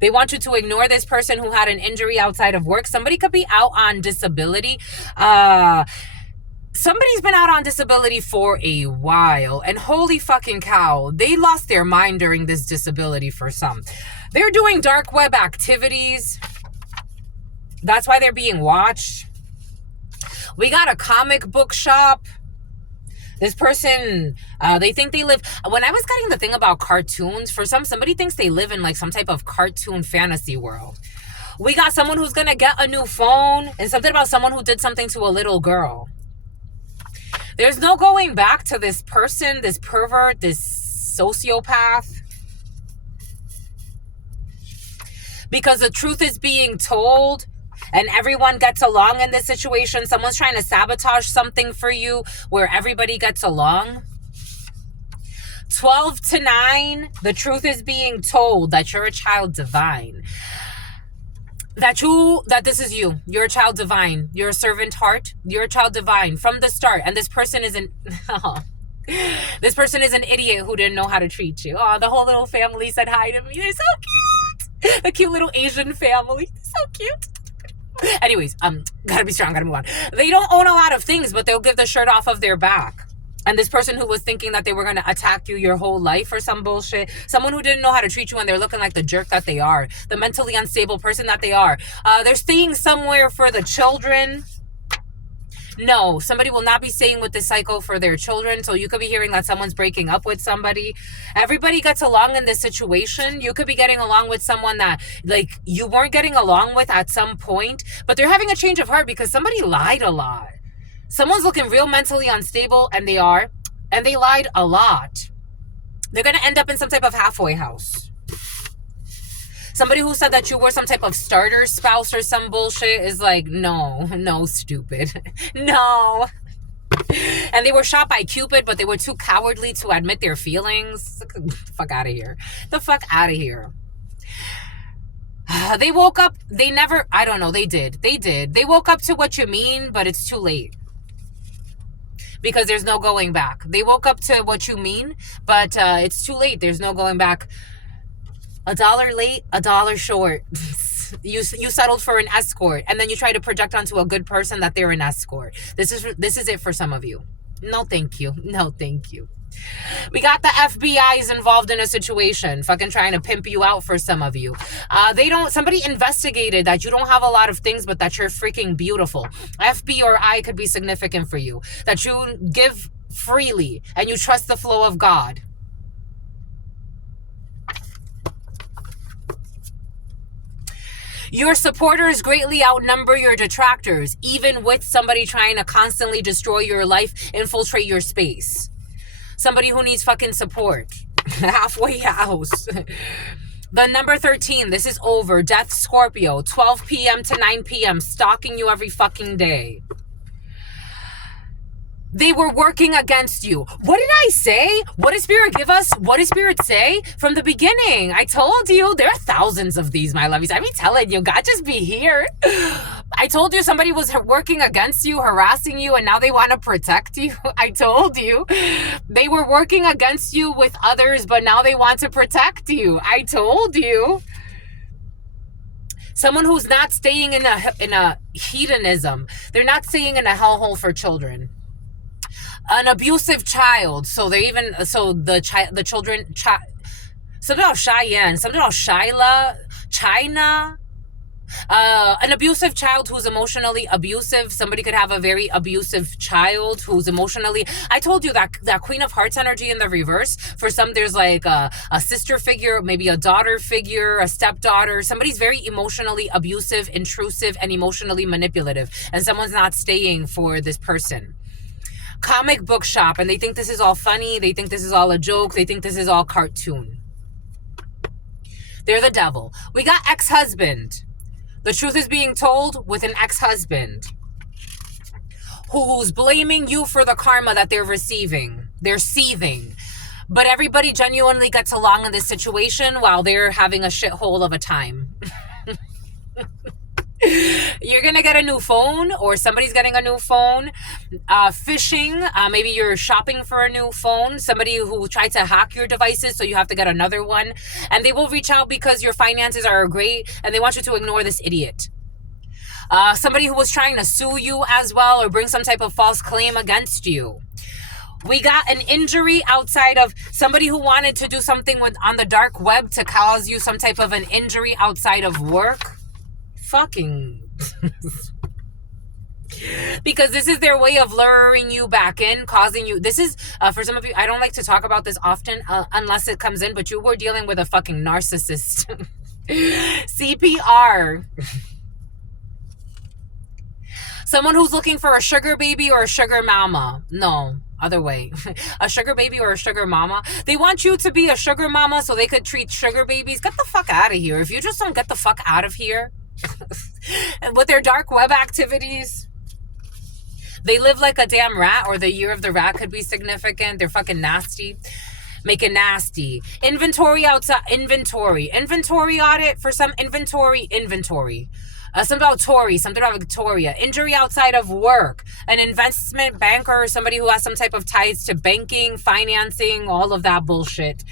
They want you to ignore this person who had an injury outside of work. Somebody could be out on disability. Somebody's been out on disability for a while. And holy fucking cow, they lost their mind during this disability for some. They're doing dark web activities. That's why they're being watched. We got a comic book shop. This person, they think they live... When I was getting the thing about cartoons, for somebody thinks they live in like some type of cartoon fantasy world. We got someone who's going to get a new phone, and something about someone who did something to a little girl. There's no going back to this person, this pervert, this sociopath. Because the truth is being told... And everyone gets along in this situation. Someone's trying to sabotage something for you where everybody gets along. 12 to 9, the truth is being told that you're a child divine. That this is you. You're a child divine. You're a servant heart. You're a child divine from the start. And this person isn't... This person is an idiot who didn't know how to treat you. Oh, the whole little family said hi to me. They're so cute. The cute little Asian family. So cute. Anyways, gotta be strong, gotta move on. They don't own a lot of things, but they'll give the shirt off of their back. And this person who was thinking that they were going to attack you your whole life or some bullshit, someone who didn't know how to treat you and they're looking like the jerk that they are, the mentally unstable person that they are. They're staying somewhere for the children. No, somebody will not be staying with this cycle for their children. So you could be hearing that someone's breaking up with somebody. Everybody gets along in this situation. You could be getting along with someone that like you weren't getting along with at some point, but they're having a change of heart because somebody lied a lot. Someone's looking real mentally unstable, and they are, and they lied a lot. They're going to end up in some type of halfway house. Somebody who said that you were some type of starter spouse or some bullshit is like, no, stupid. No. And they were shot by Cupid, but they were too cowardly to admit their feelings. The fuck out of here. The fuck out of here. They woke up. They never, I don't know. They did. They woke up to what you mean, but it's too late. Because there's no going back. They woke up to what you mean, but it's too late. There's no going back. $1 late, $1 short. You settled for an escort, and then you try to project onto a good person that they're an escort. This is it for some of you. No, thank you. No, thank you. We got the FBI's involved in a situation, fucking trying to pimp you out for some of you. Somebody investigated that you don't have a lot of things, but that you're freaking beautiful. FB or I could be significant for you. That you give freely and you trust the flow of God. Your supporters greatly outnumber your detractors, even with somebody trying to constantly destroy your life, infiltrate your space. Somebody who needs fucking support. Halfway house. The number 13, this is over. Death Scorpio, 12 p.m. to 9 p.m. Stalking you every fucking day. They were working against you. What did I say? What did Spirit give us? What did Spirit say? From the beginning, I told you there are thousands of these, my lovies. I be telling you, God just be here. I told you somebody was working against you, harassing you, and now they want to protect you. I told you. They were working against you with others, but now they want to protect you. I told you. Someone who's not staying in a hedonism. They're not staying in a hellhole for children. An abusive child. So the children, something about Cheyenne, something about China. An abusive child who's emotionally abusive. Somebody could have a very abusive child who's emotionally. I told you that Queen of Hearts energy in the reverse. For some, there's like a sister figure, maybe a daughter figure, a stepdaughter. Somebody's very emotionally abusive, intrusive, and emotionally manipulative. And someone's not staying for this person. Comic book shop, and they think this is all funny. They think this is all a joke. They think this is all cartoon. They're the devil. We got ex-husband. The truth is being told with an ex-husband who's blaming you for the karma that they're receiving. They're seething. But everybody genuinely gets along in this situation while they're having a shithole of a time. You're gonna get a new phone, or somebody's getting a new phone. Phishing, maybe you're shopping for a new phone. Somebody who tried to hack your devices, so you have to get another one. And they will reach out because your finances are great, and they want you to ignore this idiot. Somebody who was trying to sue you as well, or bring some type of false claim against you. We got an injury outside of somebody who wanted to do something on the dark web to cause you some type of an injury outside of work. Fucking because this is their way of luring you back in, causing you. This is for some of you, I don't like to talk about this often unless it comes in, but you were dealing with a fucking narcissist. CPR. Someone who's looking for a sugar baby or a sugar mama. No, other way. A sugar baby or a sugar mama. They want you to be a sugar mama so they could treat sugar babies. Get the fuck out of here. If you just don't get the fuck out of here. And with their dark web activities, they live like a damn rat, or the year of the rat could be significant. They're fucking nasty. Make it nasty. Inventory outside. Inventory audit for some. Inventory. Something about Tori, something about Victoria. Injury outside of work. An investment banker, somebody who has some type of ties to banking, financing, all of that bullshit.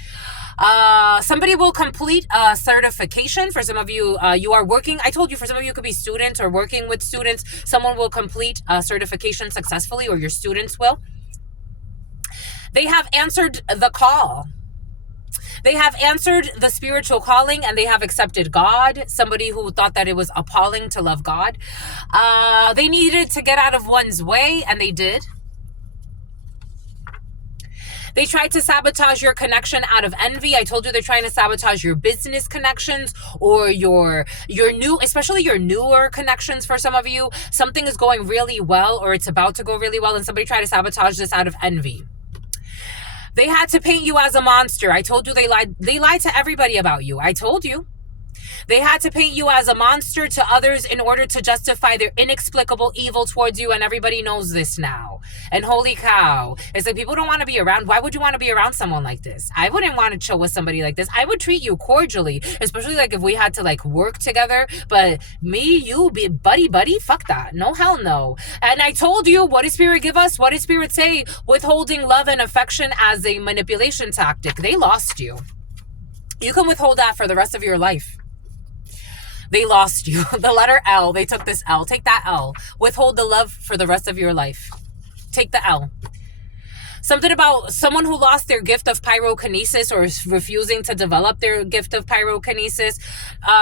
Somebody will complete a certification. For some of you, you are working. I told you, for some of you, it could be students or working with students. Someone will complete a certification successfully, or your students will. They have answered the call. They have answered the spiritual calling, and they have accepted God. Somebody who thought that it was appalling to love God. They needed to get out of one's way, and they did. They tried to sabotage your connection out of envy. I told you they're trying to sabotage your business connections, or your new, especially your newer connections. For some of you, something is going really well, or it's about to go really well, and somebody tried to sabotage this out of envy. They had to paint you as a monster. I told you they lied. They lied to everybody about you. I told you. They had to paint you as a monster to others in order to justify their inexplicable evil towards you, and everybody knows this now. And holy cow, it's like people don't want to be around. Why would you want to be around someone like this? I wouldn't want to chill with somebody like this. I would treat you cordially, especially like if we had to like work together. But me, you, be buddy, fuck that. No, hell no. And I told you, what did Spirit give us? What did Spirit say? Withholding love and affection as a manipulation tactic. They lost you. You can withhold that for the rest of your life. They lost you. The letter L. They took this L. Take that L. Withhold the love for the rest of your life. Take the L. Something about someone who lost their gift of pyrokinesis, or is refusing to develop their gift of pyrokinesis.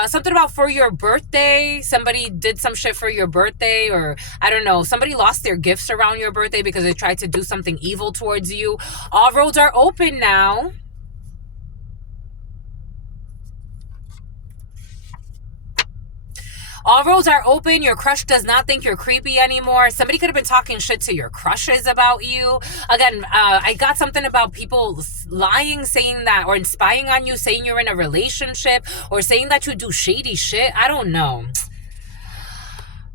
Something about for your birthday. Somebody did some shit for your birthday, or I don't know. Somebody lost their gifts around your birthday because they tried to do something evil towards you. All roads are open now. All roads are open. Your crush does not think you're creepy anymore. Somebody could have been talking shit to your crushes about you. Again, I got something about people lying, saying that, or spying on you, saying you're in a relationship, or saying that you do shady shit. I don't know.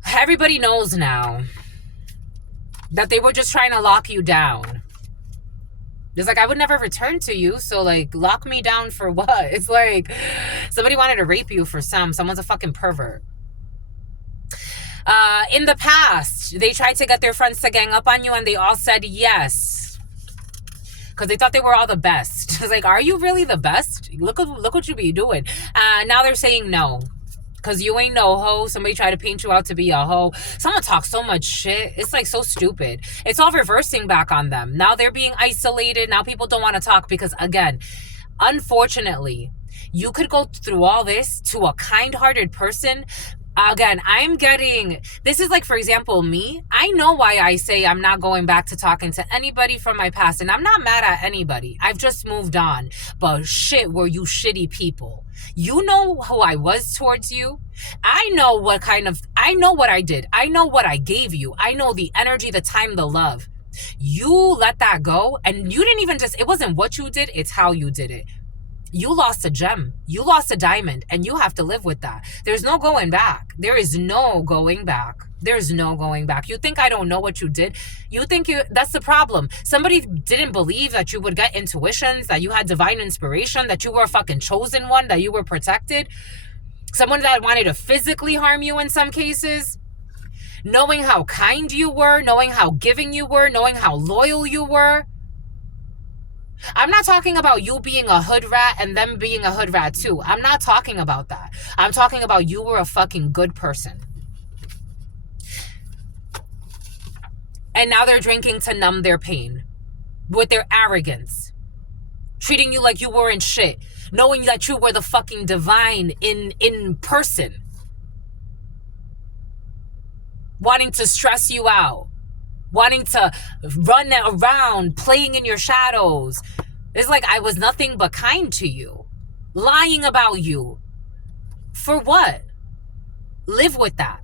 Everybody knows now that they were just trying to lock you down. It's like, I would never return to you, so like, lock me down for what? It's like somebody wanted to rape you for someone's a fucking pervert. In the past, they tried to get their friends to gang up on you, and they all said yes, because they thought they were all the best. It's like, are you really the best? Look what you be doing. Now they're saying no, because you ain't no hoe. Somebody tried to paint you out to be a hoe. Someone talks so much shit. It's like so stupid. It's all reversing back on them. Now they're being isolated. Now people don't want to talk because, again, unfortunately, you could go through all this to a kind-hearted person. Again, I'm getting, this is like, for example, me. I know why I say I'm not going back to talking to anybody from my past, and I'm not mad at anybody. I've just moved on. But shit, were you shitty people. You know who I was towards you. I know what I did. I know what I gave you. I know the energy, the time, the love. You let that go, and you didn't even it wasn't what you did, it's how you did it. You lost a gem. You lost a diamond, and you have to live with that. There's no going back. There is no going back. There's no going back. You think I don't know what you did? You think that's the problem. Somebody didn't believe that you would get intuitions, that you had divine inspiration, that you were a fucking chosen one, that you were protected. Someone that wanted to physically harm you in some cases. Knowing how kind you were, knowing how giving you were, knowing how loyal you were. I'm not talking about you being a hood rat and them being a hood rat too. I'm not talking about that. I'm talking about you were a fucking good person. And now they're drinking to numb their pain with their arrogance. Treating you like you weren't shit. Knowing that you were the fucking divine in person. Wanting to stress you out. Wanting to run around, playing in your shadows. It's like I was nothing but kind to you. Lying about you. For what? Live with that.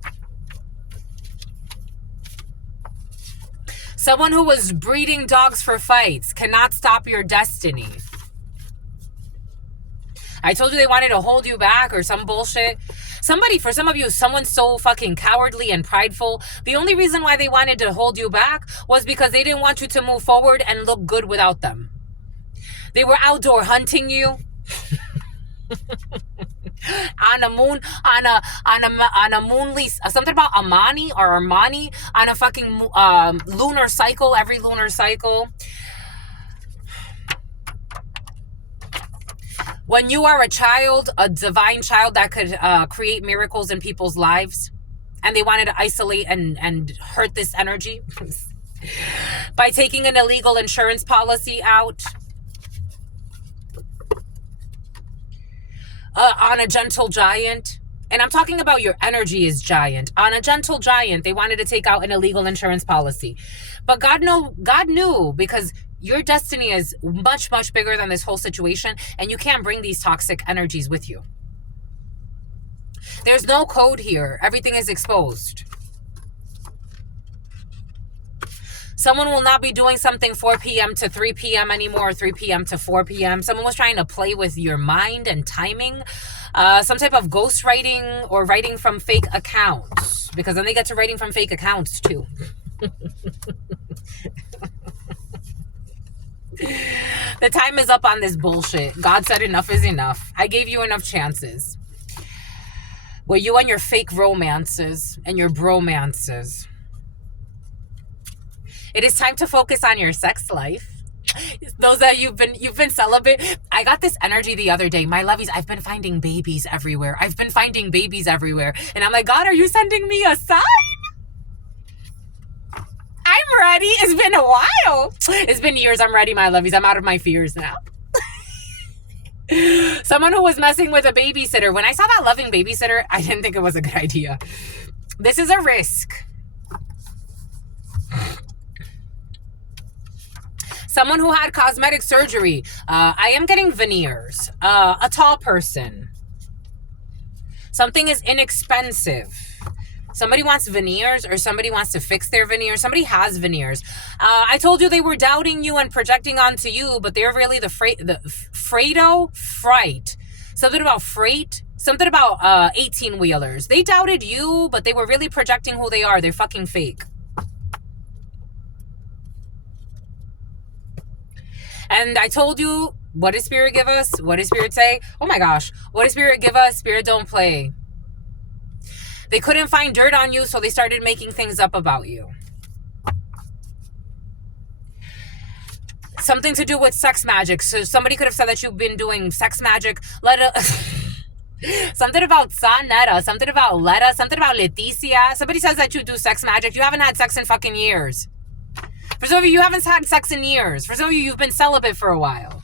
Someone who was breeding dogs for fights cannot stop your destiny. I told you they wanted to hold you back or some bullshit. For some of you, someone's so fucking cowardly and prideful. The only reason why they wanted to hold you back was because they didn't want you to move forward and look good without them. They were outdoor hunting you. on a moonly, something about Amani or Armani, on a fucking lunar cycle, every lunar cycle. When you are a child, a divine child that could create miracles in people's lives, and they wanted to isolate and hurt this energy by taking an illegal insurance policy out on a gentle giant. And I'm talking about your energy is giant. On a gentle giant, they wanted to take out an illegal insurance policy. But God knew, because your destiny is much, much bigger than this whole situation, and you can't bring these toxic energies with you. There's no code here. Everything is exposed. Someone will not be doing something 4 p.m. to 3 p.m. anymore, 3 p.m. to 4 p.m. Someone was trying to play with your mind and timing. Some type of ghost writing or writing from fake accounts, because then they get to writing from fake accounts too. The time is up on this bullshit. God said enough is enough. I gave you enough chances. Well, you and your fake romances and your bromances. It is time to focus on your sex life. Those that you've been celibate. I got this energy the other day. My lovies, I've been finding babies everywhere. And I'm like, God, are you sending me a sign? I'm ready. It's been a while. It's been years. I'm ready, my lovies. I'm out of my fears now. Someone who was messing with a babysitter. When I saw that loving babysitter, I didn't think it was a good idea. This is a risk. Someone who had cosmetic surgery. I am getting veneers. A tall person. Something is inexpensive. Somebody wants veneers, or somebody wants to fix their veneers. Somebody has veneers. I told you they were doubting you and projecting onto you, but they're really the fright. Something about freight. Something about 18-wheelers. They doubted you, but they were really projecting who they are. They're fucking fake. And I told you, what does Spirit give us? What does Spirit say? Oh my gosh. What does Spirit give us? Spirit don't play. They couldn't find dirt on you, so they started making things up about you. Something to do with sex magic. So somebody could have said that you've been doing sex magic. Something about Sanetta. Something about Letta. Something about Leticia. Somebody says that you do sex magic. You haven't had sex in fucking years. For some of you, you haven't had sex in years. For some of you, you've been celibate for a while.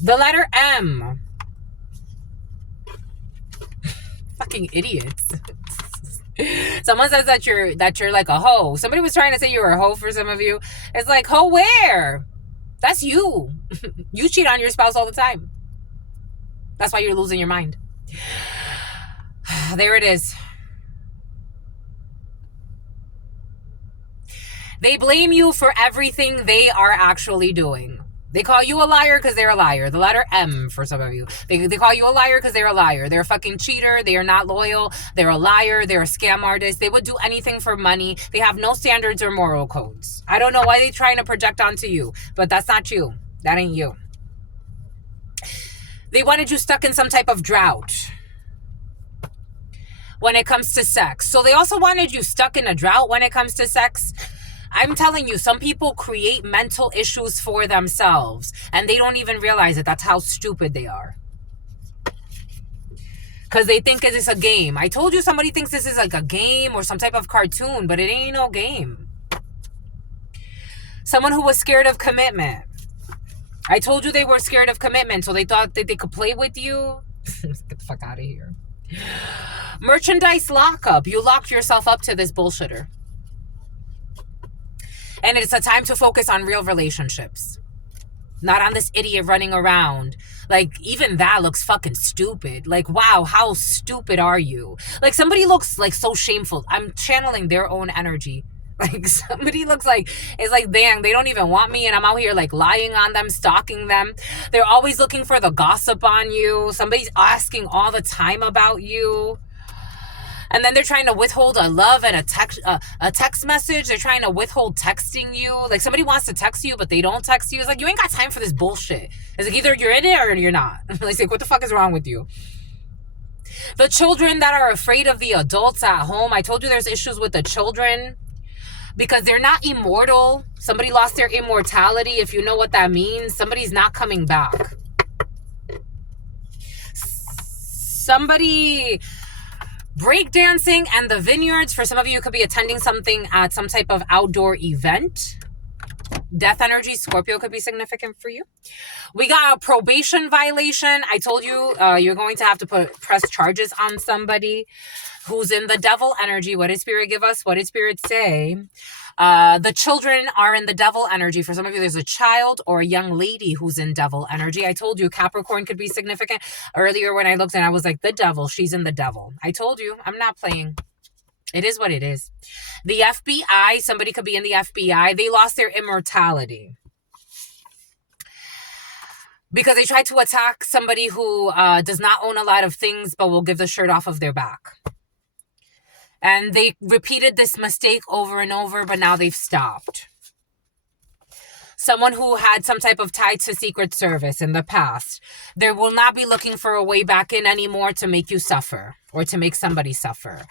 The letter M. Fucking idiots. Someone says that you're like a hoe. Somebody was trying to say you were a hoe for some of you. It's like, hoe where? That's you. You cheat on your spouse all the time. That's why you're losing your mind. There it is. They blame you for everything they are actually doing. They call you a liar because they're a liar. The letter M for some of you. They call you a liar because they're a liar. They're a fucking cheater. They are not loyal. They're a liar. They're a scam artist. They would do anything for money. They have no standards or moral codes. I don't know why they're trying to project onto you, but that's not you. That ain't you. They wanted you stuck in some type of drought when it comes to sex. So they also wanted you stuck in a drought when it comes to sex. I'm telling you, some people create mental issues for themselves and they don't even realize it. That's how stupid they are. Because they think it's a game. I told you somebody thinks this is like a game or some type of cartoon, but it ain't no game. Someone who was scared of commitment. I told you they were scared of commitment, so they thought that they could play with you. Get the fuck out of here. Merchandise lockup. You locked yourself up to this bullshitter. And it's a time to focus on real relationships. Not on this idiot running around. Like, even that looks fucking stupid. Like, wow, how stupid are you? Like, somebody looks like so shameful. I'm channeling their own energy. Like, somebody looks like, it's like, dang, they don't even want me. And I'm out here like lying on them, stalking them. They're always looking for the gossip on you. Somebody's asking all the time about you. And then they're trying to withhold a love and a text message. They're trying to withhold texting you. Like, somebody wants to text you, but they don't text you. It's like, you ain't got time for this bullshit. It's like, either you're in it or you're not. Like, what the fuck is wrong with you? The children that are afraid of the adults at home. I told you there's issues with the children because they're not immortal. Somebody lost their immortality. If you know what that means, somebody's not coming back. somebody breakdancing and the vineyards. For some of you, it could be attending something at some type of outdoor event. Death energy, Scorpio could be significant for you. We got a probation violation. I told you you're going to have to press charges on somebody who's in the devil energy. What did Spirit give us? What did Spirit say? The children are in the devil energy. For some of you, there's a child or a young lady who's in devil energy. I told you Capricorn could be significant. Earlier when I looked and I was like, the devil, she's in the devil. I told you, I'm not playing. It is what it is. The FBI, somebody could be in the FBI. They lost their immortality because they tried to attack somebody who does not own a lot of things but will give the shirt off of their back. And they repeated this mistake over and over, but now they've stopped. Someone who had some type of tie to Secret Service in the past, they will not be looking for a way back in anymore to make you suffer or to make somebody suffer.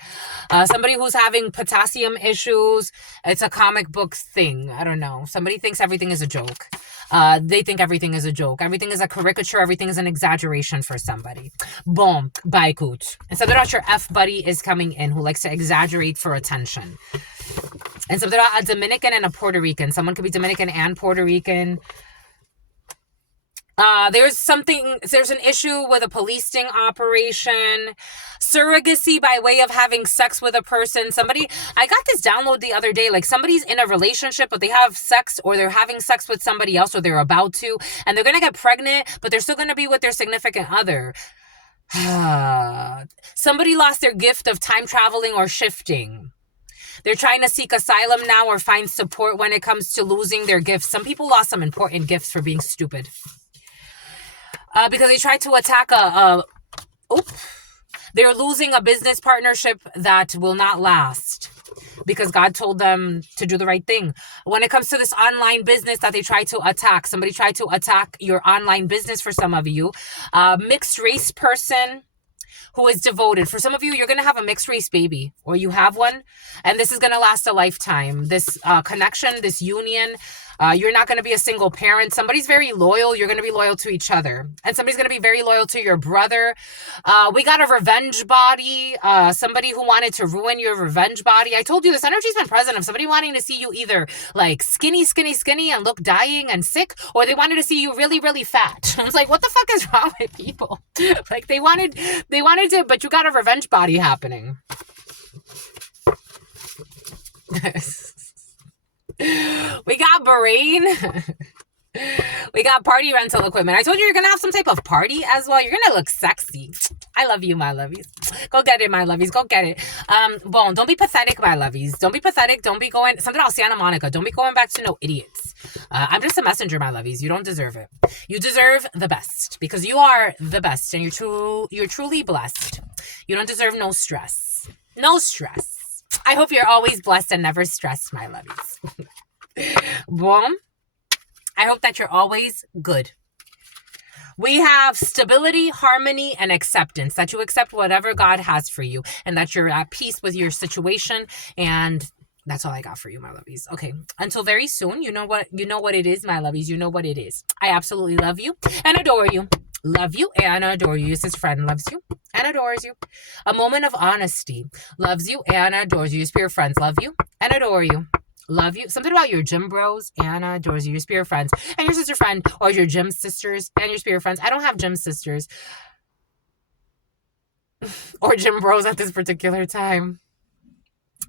Somebody who's having potassium issues, it's a comic book thing. I don't know. Somebody thinks everything is a joke. They think everything is a joke. Everything is a caricature. Everything is an exaggeration for somebody. Boom. Bye, coach. And something about your F-buddy is coming in who likes to exaggerate for attention. And something about a Dominican and a Puerto Rican. Someone could be Dominican and Puerto Rican. There's an issue with a police sting operation. Surrogacy by way of having sex with a person. I got this download the other day, like somebody's in a relationship, but they have sex or they're having sex with somebody else or they're about to, and they're going to get pregnant, but they're still going to be with their significant other. Somebody lost their gift of time traveling or shifting. They're trying to seek asylum now or find support when it comes to losing their gifts. Some people lost some important gifts for being stupid. Because they tried to attack they're losing a business partnership that will not last because God told them to do the right thing. When it comes to this online business that they tried to attack, somebody tried to attack your online business for some of you. Mixed race person who is devoted. For some of you, you're going to have a mixed race baby or you have one, and this is going to last a lifetime. This connection, this union, you're not going to be a single parent. Somebody's very loyal. You're going to be loyal to each other. And somebody's going to be very loyal to your brother. We got a revenge body. Somebody who wanted to ruin your revenge body. I told you this energy's been present of somebody wanting to see you either like skinny and look dying and sick, or they wanted to see you really, really fat. I was like, what the fuck is wrong with people? Like they wanted to, but you got a revenge body happening. We got Bahrain. We got party rental equipment. I told you you're going to have some type of party as well. You're going to look sexy. I love you, my lovies. Go get it, my lovies. Go get it. Don't be pathetic, my lovies. Don't be pathetic. Don't be going, something else, Santa Monica. Don't be going back to no idiots. I'm just a messenger, my lovies. You don't deserve it. You deserve the best because you are the best and you're truly blessed. You don't deserve no stress. No stress. I hope you're always blessed and never stressed, my lovies. Boom. I hope that you're always good. We have stability, harmony, and acceptance. That you accept whatever God has for you and that you're at peace with your situation. And that's all I got for you, my lovies. Okay. Until very soon. You know what it is, my lovies. You know what it is. I absolutely love you and adore you. Love you and adore you. Your sister friend loves you and adores you. A moment of honesty loves you and adores you. Your spirit friends love you and adore you. Love you. Something about your gym bros and adores you. Your spirit friends and your sister friend, or your gym sisters and your spirit friends. I don't have gym sisters or gym bros at this particular time.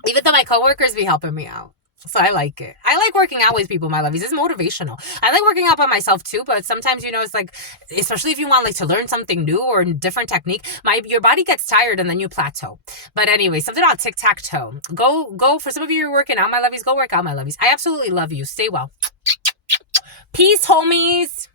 Even though my coworkers be helping me out. So I like it. I like working out with people, my lovies. It's motivational. I like working out by myself too, but sometimes, it's like, especially if you want like to learn something new or a different technique, your body gets tired and then you plateau. But anyway, something about tic-tac-toe. Go, for some of you who are working out, my lovies, go work out, my lovies. I absolutely love you. Stay well. Peace, homies.